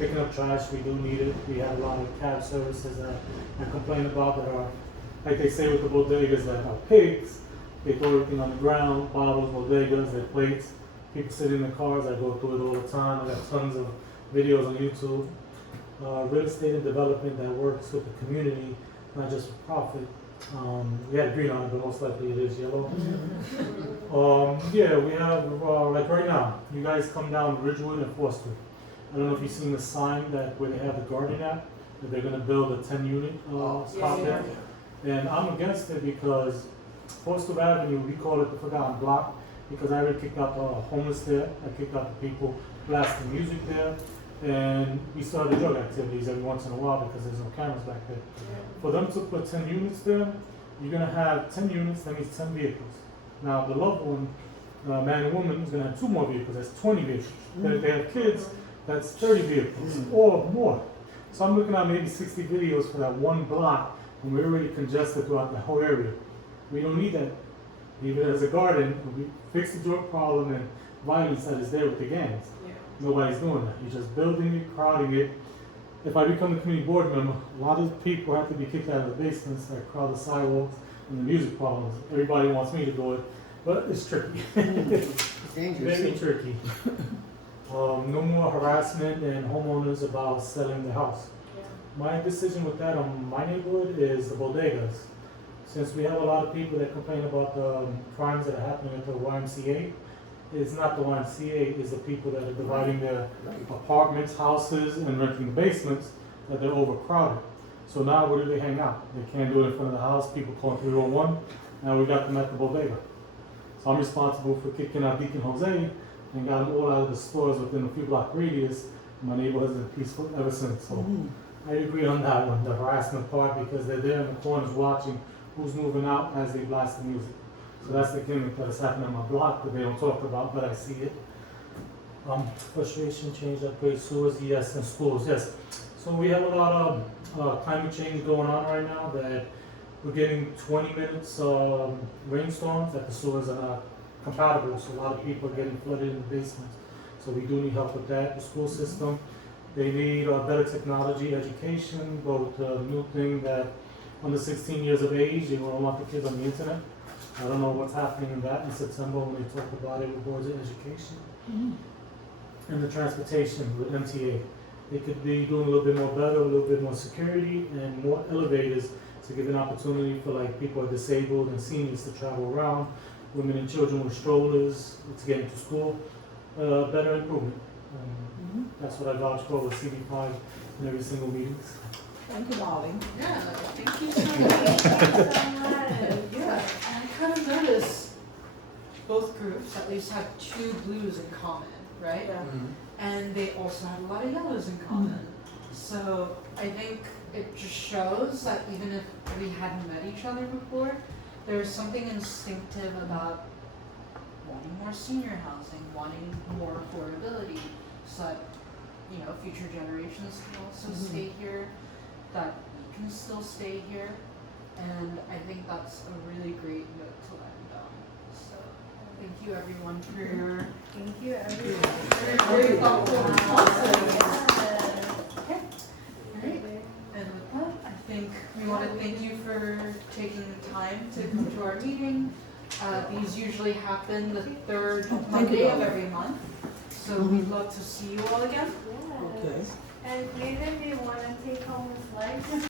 picking up trash, we do need it. We have a lot of cab services that I complain about that are, like they say with the bodegas, that are pigs. They throw everything on the ground, bottles, bodegas, their plates. People sit in the cars, I go through it all the time. I got tons of videos on YouTube. Real estate and development that works with the community, not just for profit. We had green on it, but most likely it is yellow. We have, like right now, you guys come down Ridgewood and 4th Street. I don't know if you've seen the sign that where they have the garden at, that they're gonna build a 10-unit spot there. And I'm against it because 4th Street Avenue, we call it the Forgotten Block, because I already kicked out the homeless there. I kicked out the people blasting music there. And we still have the drug activities every once in a while because there's no cameras back there. For them to put 10 units there, you're gonna have 10 units, that means 10 vehicles. Now, the loved one, man and woman, is gonna have 2 more vehicles, that's 20 vehicles. Then if they have kids, that's 30 vehicles or more. So I'm looking at maybe 60 videos for that one block, and we're already congested throughout the whole area. We don't need that. Leave it as a garden, we fix the drug problem and violence that is there with the gangs. Nobody's doing that. You're just building it, crowding it. If I become a community board member, a lot of people have to be kicked out of the basements that crowd the sidewalks and the music problems. Everybody wants me to do it, but it's tricky. It's dangerous. Very tricky. No more harassment and homeowners about selling the house. My decision with that on my neighborhood is the bodegas. Since we have a lot of people that complain about the crimes that are happening at the YMCA, it's not the YMCA, it's the people that are dividing their apartments, houses, and renting the basements, that they're overcrowded. So now where do they hang out? They can't do it in front of the house, people call 311, now we got them at the bodega. So I'm responsible for kicking out Deacon Jose and got them all out of the stores within a few block radius. My neighborhood has been peaceful ever since, so I agree on that one, the harassment part, because they're there in the corners watching who's moving out as they blast the music. So that's the gimmick that is happening on my block that they don't talk about, but I see it. Frustration, change, upgrade, sewers, yes, and schools, yes. So we have a lot of climate change going on right now that we're getting 20 minutes rainstorms that the sewers are not compatible. So a lot of people are getting flooded in the basements. So we do need help with that. The school system, they need better technology, education, both the new thing that under 16 years of age, they don't want the kids on the internet. I don't know what's happening in that in September when they talk about it with boards of education. And the transportation with MTA. They could be doing a little bit more better, a little bit more security and more elevators to give an opportunity for like people who are disabled and seniors to travel around, women and children with strollers to get into school, better improvement. That's what I vouch for with CV5 in every single meeting. Thank you, darling. Yeah, thank you so much. Yeah, and I kind of noticed both groups at least have 2 blues in common, right? And they also have a lot of yellows in common. So I think it just shows that even if we hadn't met each other before, there's something instinctive about wanting more senior housing, wanting more affordability, so that, you know, future generations can also stay here, that we can still stay here. And I think that's a really great note to end on. So thank you everyone for your Thank you, everyone. very thoughtful responses. Yeah. Okay. Alright. And with that, I think we want to thank you for taking the time to come to our meeting. These usually happen the 3rd Monday of every month. So we'd love to see you all again. Okay. And even if you want to take home a slice,